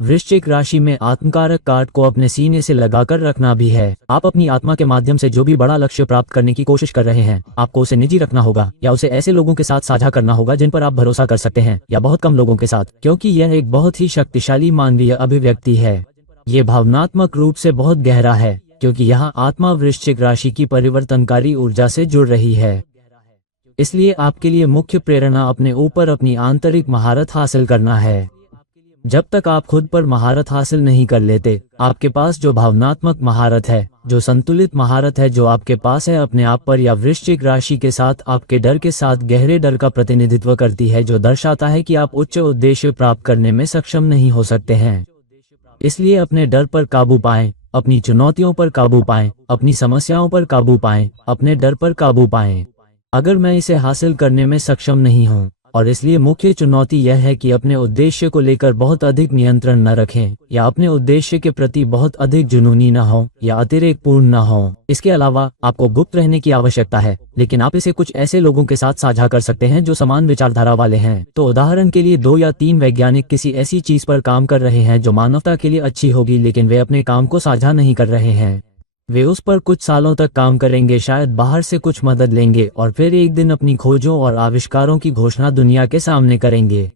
वृश्चिक राशि में आत्मकारक कार्ड को अपने सीने से लगाकर रखना भी है। आप अपनी आत्मा के माध्यम से जो भी बड़ा लक्ष्य प्राप्त करने की कोशिश कर रहे हैं, आपको उसे निजी रखना होगा या उसे ऐसे लोगों के साथ साझा करना होगा जिन पर आप भरोसा कर सकते हैं, या बहुत कम लोगों के साथ, क्योंकि यह एक बहुत ही शक्तिशाली मानवीय अभिव्यक्ति है। ये भावनात्मक रूप से बहुत गहरा है क्योंकि यहाँ आत्मा वृश्चिक राशि की परिवर्तनकारी ऊर्जा से जुड़ रही है। इसलिए आपके लिए मुख्य प्रेरणा अपने ऊपर अपनी आंतरिक महारत हासिल करना है। जब तक आप खुद पर महारत हासिल नहीं कर लेते, आपके पास जो भावनात्मक महारत है, जो संतुलित महारत है जो आपके पास है अपने आप पर या वृश्चिक राशि के साथ आपके डर के साथ गहरे डर का प्रतिनिधित्व करती है जो दर्शाता है कि आप उच्च उद्देश्य प्राप्त करने में सक्षम नहीं हो सकते हैं। इसलिए अपने डर पर काबू पाएं, अपनी चुनौतियों पर काबू पाएं, अपनी समस्याओं पर काबू पाएं, अपने डर पर काबू पाएं। अगर मैं इसे हासिल करने में सक्षम नहीं हूं, और इसलिए मुख्य चुनौती यह है कि अपने उद्देश्य को लेकर बहुत अधिक नियंत्रण न रखें या अपने उद्देश्य के प्रति बहुत अधिक जुनूनी न हो या अतिरेकपूर्ण न हो। इसके अलावा आपको गुप्त रहने की आवश्यकता है, लेकिन आप इसे कुछ ऐसे लोगों के साथ साझा कर सकते हैं जो समान विचारधारा वाले हैं। तो उदाहरण के लिए 2 या 3 वैज्ञानिक किसी ऐसी चीज पर काम कर रहे हैं जो मानवता के लिए अच्छी होगी, लेकिन वे अपने काम को साझा नहीं कर रहे हैं। वे उस पर कुछ सालों तक काम करेंगे, शायद बाहर से कुछ मदद लेंगे और फिर एक दिन अपनी खोजों और आविष्कारों की घोषणा दुनिया के सामने करेंगे।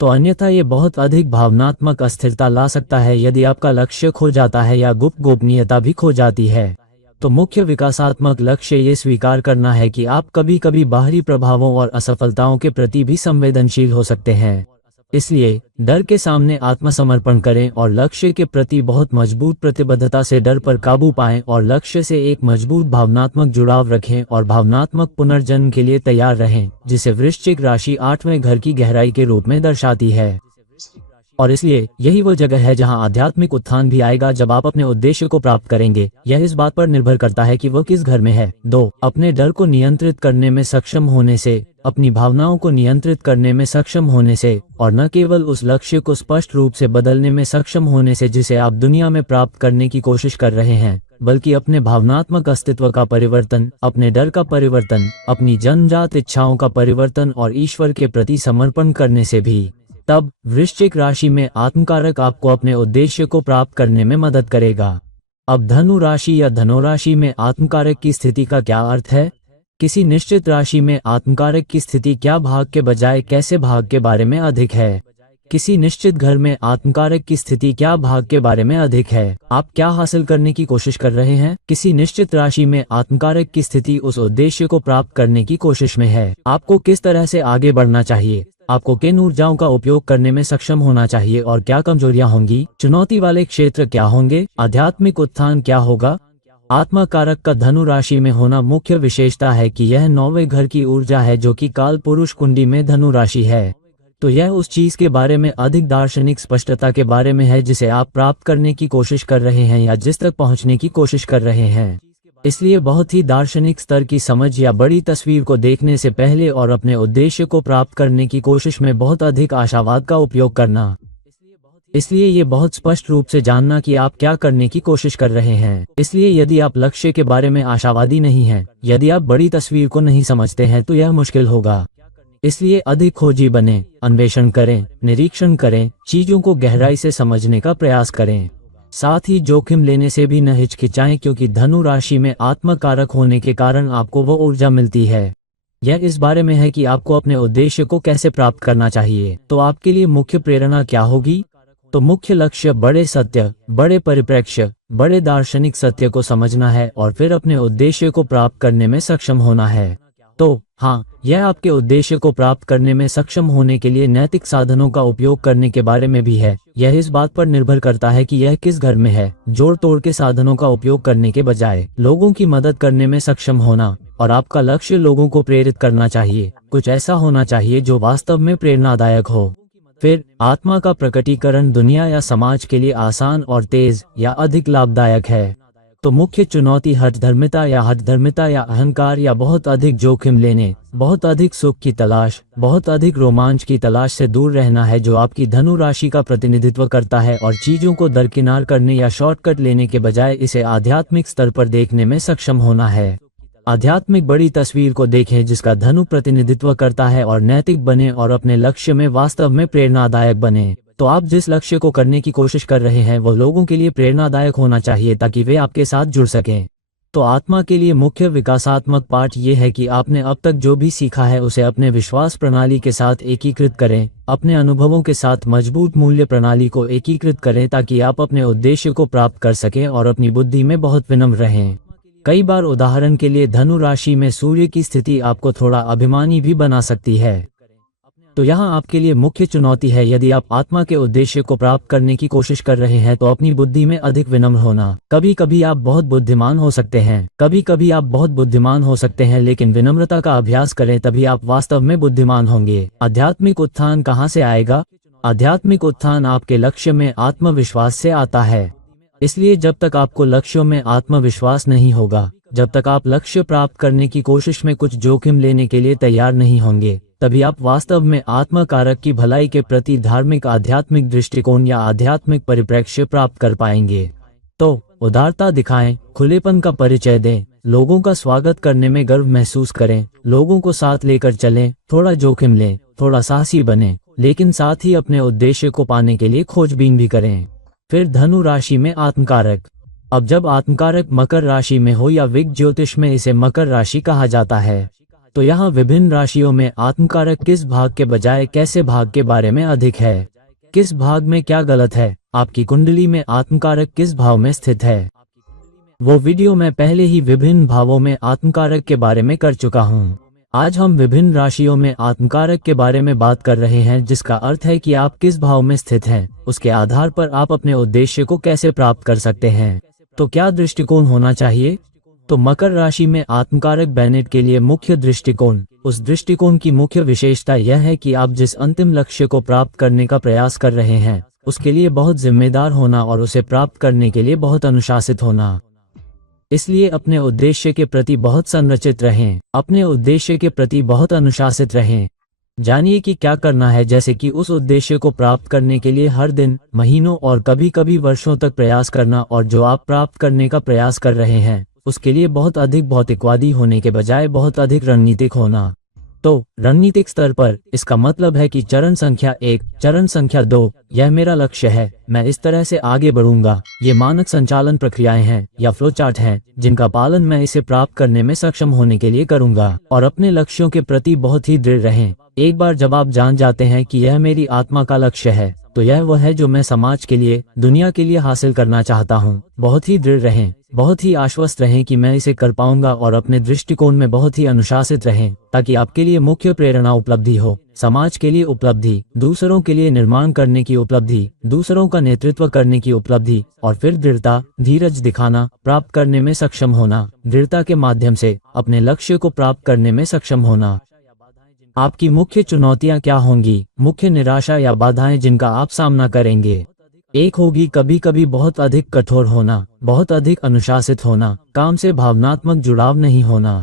तो अन्यथा ये बहुत अधिक भावनात्मक अस्थिरता ला सकता है यदि आपका लक्ष्य खो जाता है या गुप्त गोपनीयता भी खो जाती है। तो मुख्य विकासात्मक लक्ष्य ये स्वीकार करना है कि आप कभी कभी बाहरी प्रभावों और असफलताओं के प्रति भी संवेदनशील हो सकते हैं। इसलिए डर के सामने आत्मसमर्पण करें और लक्ष्य के प्रति बहुत मजबूत प्रतिबद्धता से डर पर काबू पाएं और लक्ष्य से एक मजबूत भावनात्मक जुड़ाव रखें और भावनात्मक पुनर्जन्म के लिए तैयार रहें, जिसे वृश्चिक राशि 8वें घर की गहराई के रूप में दर्शाती है। और इसलिए यही वो जगह है जहां आध्यात्मिक उत्थान भी आएगा जब आप अपने उद्देश्य को प्राप्त करेंगे। यह इस बात पर निर्भर करता है कि वो किस घर में है। 2. अपने डर को नियंत्रित करने में सक्षम होने से, अपनी भावनाओं को नियंत्रित करने में सक्षम होने से, और न केवल उस लक्ष्य को स्पष्ट रूप से बदलने में सक्षम होने से जिसे आप दुनिया में प्राप्त करने की कोशिश कर रहे हैं, बल्कि अपने भावनात्मक अस्तित्व का परिवर्तन, अपने डर का परिवर्तन, अपनी जन्मजात इच्छाओं का परिवर्तन और ईश्वर के प्रति समर्पण करने से भी। तब वृश्चिक राशि में आत्मकारक आपको अपने उद्देश्य को प्राप्त करने में मदद करेगा। अब धनु राशि या धनुराशि में आत्मकारक की स्थिति का क्या अर्थ है? किसी निश्चित राशि में आत्मकारक की स्थिति क्या भाग के बजाय कैसे भाग के बारे में अधिक है? किसी निश्चित घर में आत्मकारक की स्थिति क्या भाग के बारे में अधिक है? आप क्या हासिल करने की कोशिश कर रहे हैं? किसी निश्चित राशि में आत्मकारक की स्थिति उस उद्देश्य को प्राप्त करने की कोशिश में है। आपको किस तरह से आगे बढ़ना चाहिए? आपको किन ऊर्जाओं का उपयोग करने में सक्षम होना चाहिए और क्या कमजोरियां होंगी? चुनौती वाले क्षेत्र क्या होंगे? आध्यात्मिक उत्थान क्या होगा? आत्मा कारक का धनु राशि में होना मुख्य विशेषता है कि यह 9वें घर की ऊर्जा है जो कि काल पुरुष कुंडी में धनु राशि है। तो यह उस चीज के बारे में अधिक दार्शनिक स्पष्टता के बारे में है जिसे आप प्राप्त करने की कोशिश कर रहे हैं या जिस तक पहुंचने की कोशिश कर रहे हैं। इसलिए बहुत ही दार्शनिक स्तर की समझ या बड़ी तस्वीर को देखने से पहले और अपने उद्देश्य को प्राप्त करने की कोशिश में बहुत अधिक आशावाद का उपयोग करना। इसलिए ये बहुत स्पष्ट रूप से जानना कि आप क्या करने की कोशिश कर रहे हैं। इसलिए यदि आप लक्ष्य के बारे में आशावादी नहीं हैं, यदि आप बड़ी तस्वीर को नहीं समझते हैं तो यह मुश्किल होगा। इसलिए अधिक खोजी बने, अन्वेषण करें, निरीक्षण करें, चीजों को गहराई से समझने का प्रयास करें। साथ ही जोखिम लेने से भी न हिचकिचाएं, क्योंकि धनु राशि में आत्मकारक होने के कारण आपको वो ऊर्जा मिलती है। यह इस बारे में है कि आपको अपने उद्देश्य को कैसे प्राप्त करना चाहिए। तो आपके लिए मुख्य प्रेरणा क्या होगी? तो मुख्य लक्ष्य बड़े सत्य, बड़े परिप्रेक्ष्य, बड़े दार्शनिक सत्य को समझना है और फिर अपने उद्देश्य को प्राप्त करने में सक्षम होना है। तो हाँ, यह आपके उद्देश्य को प्राप्त करने में सक्षम होने के लिए नैतिक साधनों का उपयोग करने के बारे में भी है। यह इस बात पर निर्भर करता है कि यह किस घर में है। जोड़ तोड़ के साधनों का उपयोग करने के बजाय लोगों की मदद करने में सक्षम होना, और आपका लक्ष्य लोगों को प्रेरित करना चाहिए। कुछ ऐसा होना चाहिए जो वास्तव में प्रेरणादायक हो। फिर आत्मा का प्रकटीकरण दुनिया या समाज के लिए आसान और तेज या अधिक लाभदायक है। तो मुख्य चुनौती हठधर्मिता या अहंकार या बहुत अधिक जोखिम लेने, बहुत अधिक सुख की तलाश, बहुत अधिक रोमांच की तलाश से दूर रहना है, जो आपकी धनु राशि का प्रतिनिधित्व करता है, और चीजों को दरकिनार करने या शॉर्टकट लेने के बजाय इसे आध्यात्मिक स्तर पर देखने में सक्षम होना है। आध्यात्मिक बड़ी तस्वीर को देखें जिसका धनु प्रतिनिधित्व करता है, और नैतिक बने और अपने लक्ष्य में वास्तव में प्रेरणादायक बने। तो आप जिस लक्ष्य को करने की कोशिश कर रहे हैं वो लोगों के लिए प्रेरणादायक होना चाहिए ताकि वे आपके साथ जुड़ सकें। तो आत्मा के लिए मुख्य विकासात्मक पाठ ये है कि आपने अब तक जो भी सीखा है उसे अपने विश्वास प्रणाली के साथ एकीकृत करें, अपने अनुभवों के साथ मजबूत मूल्य प्रणाली को एकीकृत करें ताकि आप अपने उद्देश्य को प्राप्त कर सकें और अपनी बुद्धि में बहुत विनम्र रहें। कई बार उदाहरण के लिए धनु राशि में सूर्य की स्थिति आपको थोड़ा अभिमानी भी बना सकती है। तो यहाँ आपके लिए मुख्य चुनौती है, यदि आप आत्मा के उद्देश्य को प्राप्त करने की कोशिश कर रहे हैं तो अपनी बुद्धि में अधिक विनम्र होना। कभी कभी आप बहुत बुद्धिमान हो सकते हैं, लेकिन विनम्रता का अभ्यास करें, तभी आप वास्तव में बुद्धिमान होंगे। आध्यात्मिक उत्थान कहाँ से आएगा? आध्यात्मिक उत्थान आपके लक्ष्य में आत्मविश्वास से आता है। इसलिए जब तक आपको लक्ष्यों में आत्मविश्वास नहीं होगा, जब तक आप लक्ष्य प्राप्त करने की कोशिश में कुछ जोखिम लेने के लिए तैयार नहीं होंगे, तभी आप वास्तव में आत्मकारक की भलाई के प्रति धार्मिक आध्यात्मिक दृष्टिकोण या आध्यात्मिक परिप्रेक्ष्य प्राप्त कर पाएंगे। तो उदारता दिखाएं, खुलेपन का परिचय दें, लोगों का स्वागत करने में गर्व महसूस करें, लोगों को साथ लेकर चलें, थोड़ा जोखिम लें, थोड़ा साहसी बनें, लेकिन साथ ही अपने उद्देश्य को पाने के लिए खोजबीन भी करें। फिर धनु राशि में आत्मकारक। अब जब आत्मकारक मकर राशि में हो या विग ज्योतिष में इसे मकर राशि कहा जाता है, तो यहाँ विभिन्न राशियों में आत्मकारक किस भाग के बजाय कैसे भाग के बारे में अधिक है। किस भाग में क्या गलत है? आपकी कुंडली में आत्मकारक किस भाव में स्थित है? वो वीडियो मैं पहले ही विभिन्न भावों में आत्मकारक के बारे में कर चुका हूँ। आज हम विभिन्न राशियों में आत्मकारक के बारे में बात कर रहे हैं, जिसका अर्थ है कि आप किस भाव में स्थित हैं, उसके आधार पर आप अपने उद्देश्य को कैसे प्राप्त कर सकते हैं। तो क्या दृष्टिकोण होना चाहिए? तो मकर राशि में आत्मकारक बेनेट के लिए मुख्य दृष्टिकोण, उस दृष्टिकोण की मुख्य विशेषता यह है कि आप जिस अंतिम लक्ष्य को प्राप्त करने का प्रयास कर रहे हैं उसके लिए बहुत जिम्मेदार होना और उसे प्राप्त करने के लिए बहुत अनुशासित होना। इसलिए अपने उद्देश्य के प्रति बहुत संरचित रहें, अपने उद्देश्य के प्रति बहुत अनुशासित रहें। जानिए कि क्या करना है, जैसे कि उस उद्देश्य को प्राप्त करने के लिए हर दिन, महीनों और कभी कभी वर्षों तक प्रयास करना, और जो आप प्राप्त करने का प्रयास कर रहे हैं उसके लिए बहुत अधिक भौतिकवादी होने के बजाय बहुत अधिक रणनीतिक होना। तो रणनीतिक स्तर पर इसका मतलब है कि चरण संख्या 1, चरण संख्या 2, यह मेरा लक्ष्य है, मैं इस तरह से आगे बढ़ूंगा। ये मानक संचालन प्रक्रियाएं हैं या फ्लो चार्ट हैं जिनका पालन मैं इसे प्राप्त करने में सक्षम होने के लिए करूंगा। और अपने लक्ष्यों के प्रति बहुत ही दृढ़ रहें। एक बार जब आप जान जाते हैं कि यह मेरी आत्मा का लक्ष्य है, तो यह वह है जो मैं समाज के लिए, दुनिया के लिए हासिल करना चाहता हूँ। बहुत ही दृढ़ रहें, बहुत ही आश्वस्त रहें कि मैं इसे कर पाऊंगा, और अपने दृष्टिकोण में बहुत ही अनुशासित रहें ताकि आपके लिए मुख्य प्रेरणा उपलब्धि हो, समाज के लिए उपलब्धि, दूसरों के लिए निर्माण करने की उपलब्धि, दूसरों का नेतृत्व करने की उपलब्धि, और फिर दृढ़ता, धीरज दिखाना, प्राप्त करने में सक्षम होना, दृढ़ता के माध्यम से अपने लक्ष्य को प्राप्त करने में सक्षम होना। आपकी मुख्य चुनौतियां क्या होंगी, मुख्य निराशा या बाधाएं जिनका आप सामना करेंगे। एक होगी कभी कभी बहुत अधिक कठोर होना, बहुत अधिक अनुशासित होना, काम से भावनात्मक जुड़ाव नहीं होना।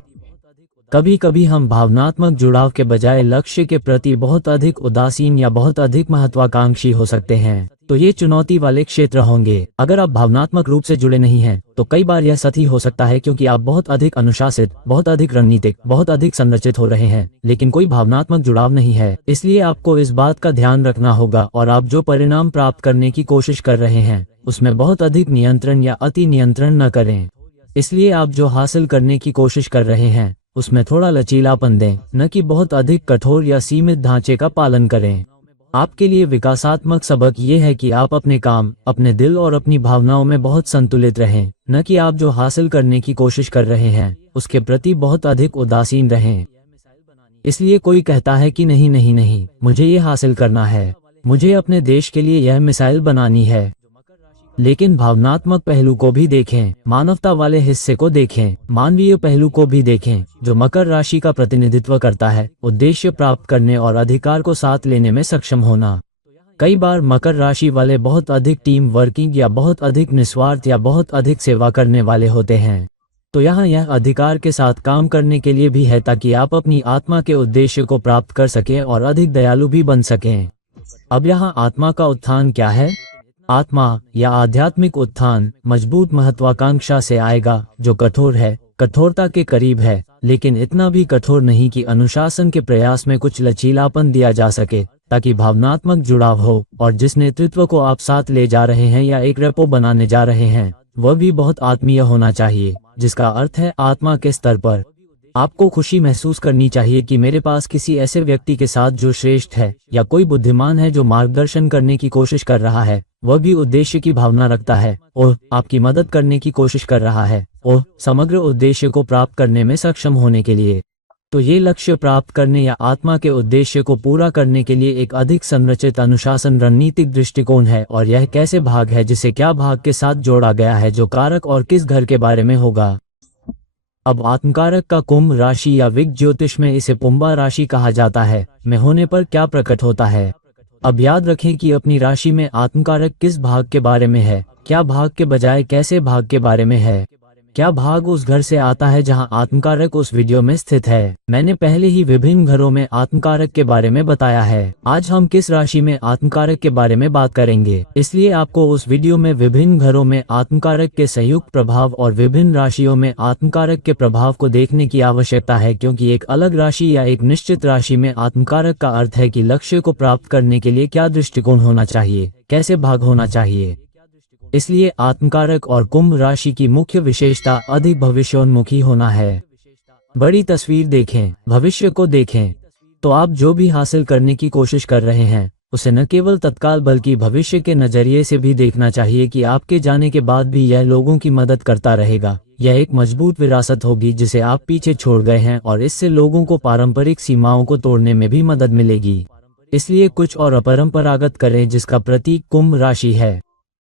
कभी कभी हम भावनात्मक जुड़ाव के बजाय लक्ष्य के प्रति बहुत अधिक उदासीन या बहुत अधिक महत्वाकांक्षी हो सकते हैं। तो ये चुनौती वाले क्षेत्र होंगे। अगर आप भावनात्मक रूप से जुड़े नहीं हैं, तो कई बार यह सच ही हो सकता है क्योंकि आप बहुत अधिक अनुशासित, बहुत अधिक रणनीतिक, बहुत अधिक संरचित हो रहे हैं, लेकिन कोई भावनात्मक जुड़ाव नहीं है। इसलिए आपको इस बात का ध्यान रखना होगा और आप जो परिणाम प्राप्त करने की कोशिश कर रहे हैं उसमें बहुत अधिक नियंत्रण या अति नियंत्रण न करें। इसलिए आप जो हासिल करने की कोशिश कर रहे हैं उसमें थोड़ा लचीलापन दें, न कि बहुत अधिक कठोर या सीमित ढांचे का पालन करें। आपके लिए विकासात्मक सबक ये है कि आप अपने काम, अपने दिल और अपनी भावनाओं में बहुत संतुलित रहें, न कि आप जो हासिल करने की कोशिश कर रहे हैं उसके प्रति बहुत अधिक उदासीन रहें। इसलिए कोई कहता है कि नहीं नहीं नहीं, मुझे ये हासिल करना है, मुझे अपने देश के लिए यह मिसाइल बनानी है। लेकिन भावनात्मक पहलू को भी देखें, मानवता वाले हिस्से को देखें, मानवीय पहलू को भी देखें जो मकर राशि का प्रतिनिधित्व करता है, उद्देश्य प्राप्त करने और अधिकार को साथ लेने में सक्षम होना। कई बार मकर राशि वाले बहुत अधिक टीम वर्किंग या बहुत अधिक निस्वार्थ या बहुत अधिक सेवा करने वाले होते हैं। तो यहाँ यह अधिकार के साथ काम करने के लिए भी है ताकि आप अपनी आत्मा के उद्देश्य को प्राप्त कर सकें और अधिक दयालु भी बन सकें। अब यहाँ आत्मा का उत्थान क्या है? आत्मा या आध्यात्मिक उत्थान मजबूत महत्वाकांक्षा से आएगा जो कठोर है, कठोरता के करीब है, लेकिन इतना भी कठोर नहीं कि अनुशासन के प्रयास में कुछ लचीलापन दिया जा सके ताकि भावनात्मक जुड़ाव हो, और जिस नेतृत्व को आप साथ ले जा रहे हैं या एक रेपो बनाने जा रहे हैं वह भी बहुत आत्मीय होना चाहिए, जिसका अर्थ है आत्मा के स्तर पर। आपको खुशी महसूस करनी चाहिए कि मेरे पास किसी ऐसे व्यक्ति के साथ जो श्रेष्ठ है, या कोई बुद्धिमान है जो मार्गदर्शन करने की कोशिश कर रहा है, वह भी उद्देश्य की भावना रखता है और आपकी मदद करने की कोशिश कर रहा है और समग्र उद्देश्य को प्राप्त करने में सक्षम होने के लिए। तो ये लक्ष्य प्राप्त करने या आत्मा के उद्देश्य को पूरा करने के लिए एक अधिक संरचित अनुशासन रणनीतिक दृष्टिकोण है, और यह कैसे भाग है जिसे क्या भाग के साथ जोड़ा गया है जो कारक और किस घर के बारे में होगा। अब आत्मकारक का कुंभ राशि या विग ज्योतिष में इसे पुंबा राशि कहा जाता है में होने पर क्या प्रकट होता है। अब याद रखें कि अपनी राशि में आत्मकारक किस भाग के बारे में है, क्या भाग के बजाय कैसे भाग के बारे में है। क्या भाग उस घर से आता है जहां आत्मकारक उस वीडियो में स्थित है। मैंने पहले ही विभिन्न घरों में आत्मकारक के बारे में बताया है। आज हम किस राशि में आत्मकारक के बारे में बात करेंगे, इसलिए आपको उस वीडियो में विभिन्न घरों में आत्मकारक के संयुक्त प्रभाव और विभिन्न राशियों में आत्मकारक के प्रभाव को देखने की आवश्यकता है, क्योंकि एक अलग राशि या एक निश्चित राशि में आत्मकारक का अर्थ है कि लक्ष्य को प्राप्त करने के लिए क्या दृष्टिकोण होना चाहिए, कैसे भाग होना चाहिए। इसलिए आत्मकारक और कुंभ राशि की मुख्य विशेषता अधिक भविष्योन्मुखी होना है। बड़ी तस्वीर देखें, भविष्य को देखें। तो आप जो भी हासिल करने की कोशिश कर रहे हैं उसे न केवल तत्काल बल्कि भविष्य के नजरिए से भी देखना चाहिए कि आपके जाने के बाद भी यह लोगों की मदद करता रहेगा। यह एक मजबूत विरासत होगी जिसे आप पीछे छोड़ गए हैं, और इससे लोगों को पारंपरिक सीमाओं को तोड़ने में भी मदद मिलेगी। इसलिए कुछ और अपरंपरागत करें जिसका प्रतीक कुंभ राशि है।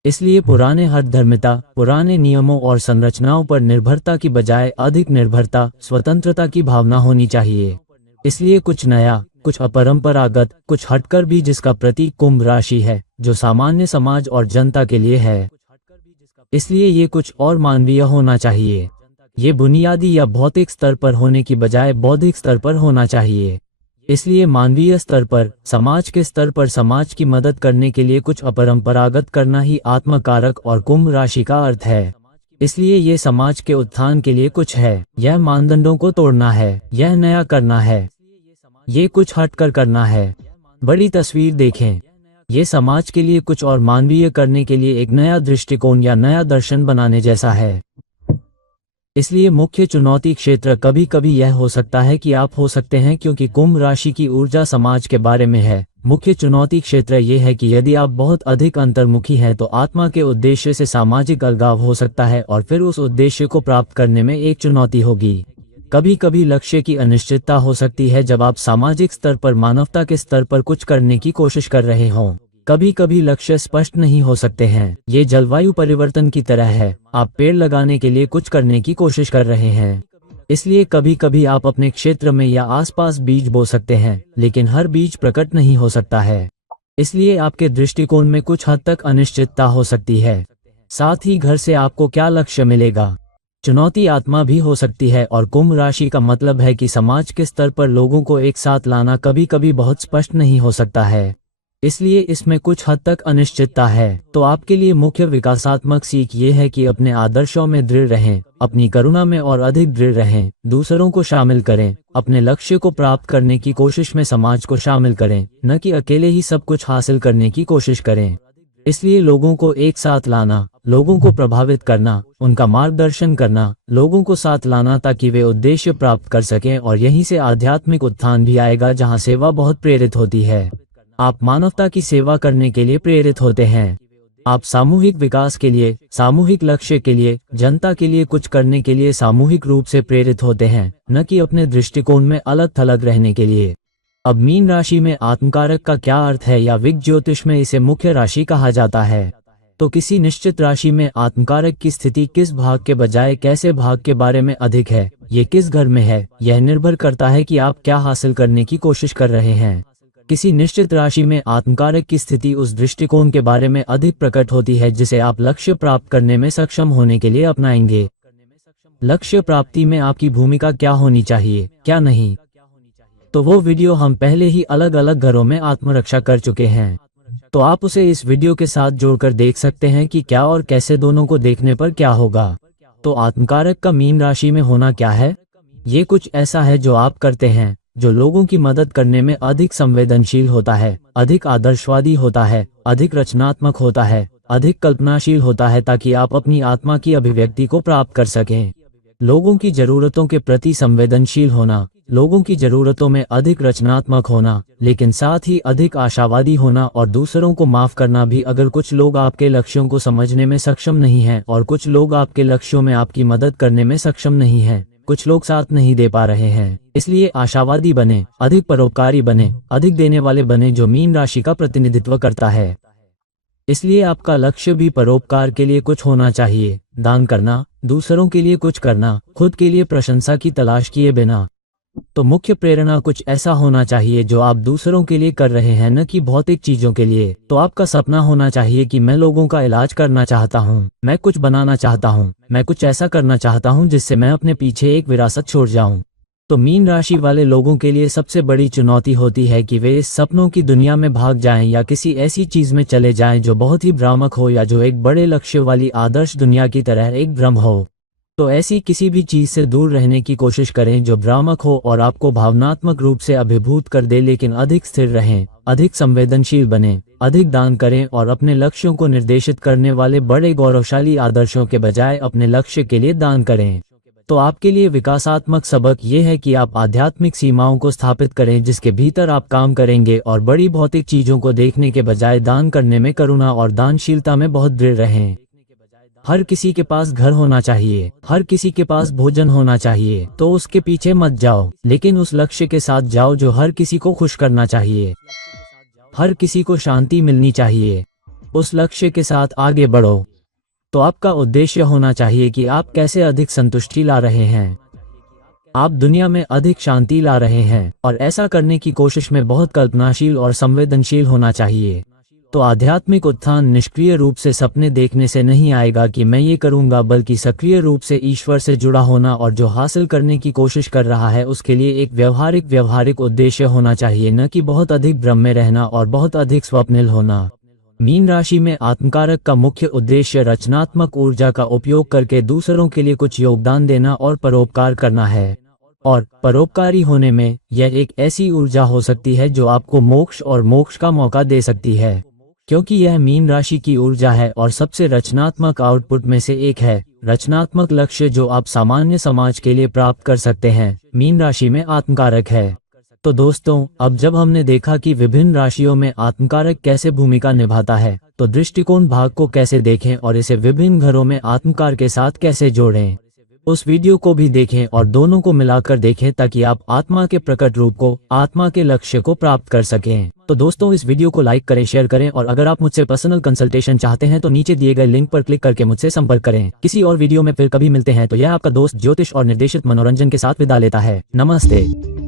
इसलिए पुराने हठधर्मिता, पुराने नियमों और संरचनाओं पर निर्भरता की बजाय अधिक निर्भरता, स्वतंत्रता की भावना होनी चाहिए। इसलिए कुछ नया, कुछ अपरंपरागत, कुछ हटकर भी जिसका प्रतीक कुंभ राशि है, जो सामान्य समाज और जनता के लिए है। इसलिए ये कुछ और मानवीय होना चाहिए। ये बुनियादी या भौतिक स्तर पर होने की बजाय बौद्धिक स्तर पर होना चाहिए। इसलिए मानवीय स्तर पर, समाज के स्तर पर समाज की मदद करने के लिए कुछ अपरंपरागत करना ही आत्मकारक और कुंभ राशि का अर्थ है। इसलिए ये समाज के उत्थान के लिए कुछ है, यह मानदंडों को तोड़ना है, यह नया करना है, ये कुछ हटकर करना है। बड़ी तस्वीर देखें, ये समाज के लिए कुछ और मानवीय करने के लिए एक नया दृष्टिकोण या नया दर्शन बनाने जैसा है। इसलिए मुख्य चुनौती क्षेत्र कभी कभी यह हो सकता है कि आप हो सकते हैं, क्योंकि कुंभ राशि की ऊर्जा समाज के बारे में है। मुख्य चुनौती क्षेत्र यह है कि यदि आप बहुत अधिक अंतर्मुखी हैं तो आत्मा के उद्देश्य से सामाजिक अलगाव हो सकता है, और फिर उस उद्देश्य को प्राप्त करने में एक चुनौती होगी। कभी कभी लक्ष्य की अनिश्चितता हो सकती है जब आप सामाजिक स्तर पर, मानवता के स्तर पर कुछ करने की कोशिश कर रहे हों। कभी कभी लक्ष्य स्पष्ट नहीं हो सकते हैं। ये जलवायु परिवर्तन की तरह है, आप पेड़ लगाने के लिए कुछ करने की कोशिश कर रहे हैं, इसलिए कभी कभी आप अपने क्षेत्र में या आसपास बीज बो सकते हैं, लेकिन हर बीज प्रकट नहीं हो सकता है। इसलिए आपके दृष्टिकोण में कुछ हद तक अनिश्चितता हो सकती है। साथ ही घर से आपको क्या लक्ष्य मिलेगा, चुनौती आत्मा भी हो सकती है। और कुंभ राशि का मतलब है कि समाज के स्तर पर लोगों को एक साथ लाना कभी कभी बहुत स्पष्ट नहीं हो सकता है, इसलिए इसमें कुछ हद तक अनिश्चितता है। तो आपके लिए मुख्य विकासात्मक सीख ये है कि अपने आदर्शों में दृढ़ रहें, अपनी करुणा में और अधिक दृढ़ रहें, दूसरों को शामिल करें, अपने लक्ष्य को प्राप्त करने की कोशिश में समाज को शामिल करें, न कि अकेले ही सब कुछ हासिल करने की कोशिश करें। इसलिए लोगों को एक साथ लाना, लोगों को प्रभावित करना, उनका मार्गदर्शन करना, लोगों को साथ लाना ताकि वे उद्देश्य प्राप्त कर सकें। और यहीं से आध्यात्मिक उत्थान भी आएगा, जहां सेवा बहुत प्रेरित होती है। आप मानवता की सेवा करने के लिए प्रेरित होते हैं। आप सामूहिक विकास के लिए, सामूहिक लक्ष्य के लिए, जनता के लिए कुछ करने के लिए सामूहिक रूप से प्रेरित होते हैं, न कि अपने दृष्टिकोण में अलग थलग रहने के लिए। अब मीन राशि में आत्मकारक का क्या अर्थ है, या विग ज्योतिष में इसे मुख्य राशि कहा जाता है। तो किसी निश्चित राशि में आत्मकारक की स्थिति किस भाग के बजाय कैसे भाग के बारे में अधिक है, ये किस घर में है, यह निर्भर करता है कि आप क्या हासिल करने की कोशिश कर रहे हैं। किसी निश्चित राशि में आत्मकारक की स्थिति उस दृष्टिकोण के बारे में अधिक प्रकट होती है जिसे आप लक्ष्य प्राप्त करने में सक्षम होने के लिए अपनाएंगे। लक्ष्य प्राप्ति में आपकी भूमिका क्या होनी चाहिए, क्या नहीं, तो वो वीडियो हम पहले ही अलग अलग घरों में आत्मरक्षा कर चुके हैं, तो आप उसे इस वीडियो के साथ जोड़कर देख सकते हैं कि क्या और कैसे दोनों को देखने पर क्या होगा। तो आत्मकारक का मीन राशि में होना क्या है? ये कुछ ऐसा है जो आप करते हैं, जो लोगों की मदद करने में अधिक संवेदनशील होता है, अधिक आदर्शवादी होता है, अधिक रचनात्मक होता है, अधिक कल्पनाशील होता है, ताकि आप अपनी आत्मा की अभिव्यक्ति को प्राप्त कर सकें। लोगों की जरूरतों के प्रति संवेदनशील होना, लोगों की जरूरतों में अधिक रचनात्मक होना, लेकिन साथ ही अधिक आशावादी होना और दूसरों को माफ करना भी। अगर कुछ लोग आपके लक्ष्यों को समझने में सक्षम नहीं हैं और कुछ लोग आपके लक्ष्यों में आपकी मदद करने में सक्षम नहीं हैं, कुछ लोग साथ नहीं दे पा रहे हैं, इसलिए आशावादी बने, अधिक परोपकारी बने, अधिक देने वाले बने, जो मीन राशि का प्रतिनिधित्व करता है। इसलिए आपका लक्ष्य भी परोपकार के लिए कुछ होना चाहिए, दान करना, दूसरों के लिए कुछ करना, खुद के लिए प्रशंसा की तलाश किए बिना। तो मुख्य प्रेरणा कुछ ऐसा होना चाहिए जो आप दूसरों के लिए कर रहे हैं, न कि भौतिक चीजों के लिए। तो आपका सपना होना चाहिए कि मैं लोगों का इलाज करना चाहता हूँ, मैं कुछ बनाना चाहता हूँ, मैं कुछ ऐसा करना चाहता हूँ जिससे मैं अपने पीछे एक विरासत छोड़ जाऊँ। तो मीन राशि वाले लोगों के लिए सबसे बड़ी चुनौती होती है कि वे इस सपनों की दुनिया में भाग जाएं या किसी ऐसी चीज में चले जाएं जो बहुत ही भ्रामक हो, या जो एक बड़े लक्ष्य वाली आदर्श दुनिया की तरह एक भ्रम हो। तो ऐसी किसी भी चीज से दूर रहने की कोशिश करें जो भ्रामक हो और आपको भावनात्मक रूप से अभिभूत कर दे, लेकिन अधिक स्थिर रहें, अधिक संवेदनशील बने, अधिक दान करें और अपने लक्ष्यों को निर्देशित करने वाले बड़े गौरवशाली आदर्शों के बजाय अपने लक्ष्य के लिए दान करें। तो आपके लिए विकासात्मक सबक ये है कि आप आध्यात्मिक सीमाओं को स्थापित करें जिसके भीतर आप काम करेंगे, और बड़ी भौतिक चीजों को देखने के बजाय दान करने में, करुणा और दानशीलता में बहुत दृढ़ रहें। हर किसी के पास घर होना चाहिए, हर किसी के पास भोजन होना चाहिए, तो उसके पीछे मत जाओ, लेकिन उस लक्ष्य के साथ जाओ जो हर किसी को खुश करना चाहिए। हर किसी को शांति मिलनी चाहिए, उस लक्ष्य के साथ आगे बढ़ो। तो आपका उद्देश्य होना चाहिए कि आप कैसे अधिक संतुष्टि ला रहे हैं, आप दुनिया में अधिक शांति ला रहे हैं, और ऐसा करने की कोशिश में बहुत कल्पनाशील और संवेदनशील होना चाहिए। तो आध्यात्मिक उत्थान निष्क्रिय रूप से सपने देखने से नहीं आएगा कि मैं ये करूंगा, बल्कि सक्रिय रूप से ईश्वर से जुड़ा होना, और जो हासिल करने की कोशिश कर रहा है उसके लिए एक व्यवहारिक उद्देश्य होना चाहिए, न कि बहुत अधिक भ्रम में रहना और बहुत अधिक स्वप्निल होना। मीन राशि में आत्मकारक का मुख्य उद्देश्य रचनात्मक ऊर्जा का उपयोग करके दूसरों के लिए कुछ योगदान देना और परोपकार करना है। और परोपकारी होने में यह एक ऐसी ऊर्जा हो सकती है जो आपको मोक्ष का मौका दे सकती है, क्योंकि यह मीन राशि की ऊर्जा है और सबसे रचनात्मक आउटपुट में से एक है। रचनात्मक लक्ष्य जो आप सामान्य समाज के लिए प्राप्त कर सकते हैं, मीन राशि में आत्मकारक है। तो दोस्तों, अब जब हमने देखा कि विभिन्न राशियों में आत्मकारक कैसे भूमिका निभाता है, तो दृष्टिकोण भाग को कैसे देखें और इसे विभिन्न घरों में आत्मकार के साथ कैसे जोड़ें। उस वीडियो को भी देखें और दोनों को मिलाकर देखें ताकि आप आत्मा के प्रकट रूप को, आत्मा के लक्ष्य को प्राप्त कर सकें। तो दोस्तों, इस वीडियो को लाइक करें, शेयर करें और अगर आप मुझसे पर्सनल कंसल्टेशन चाहते हैं तो नीचे दिए गए लिंक पर क्लिक करके मुझसे संपर्क करें। किसी और वीडियो में फिर कभी मिलते हैं। तो यह आपका दोस्त ज्योतिष और निर्देशित मनोरंजन के साथ विदा लेता है। नमस्ते।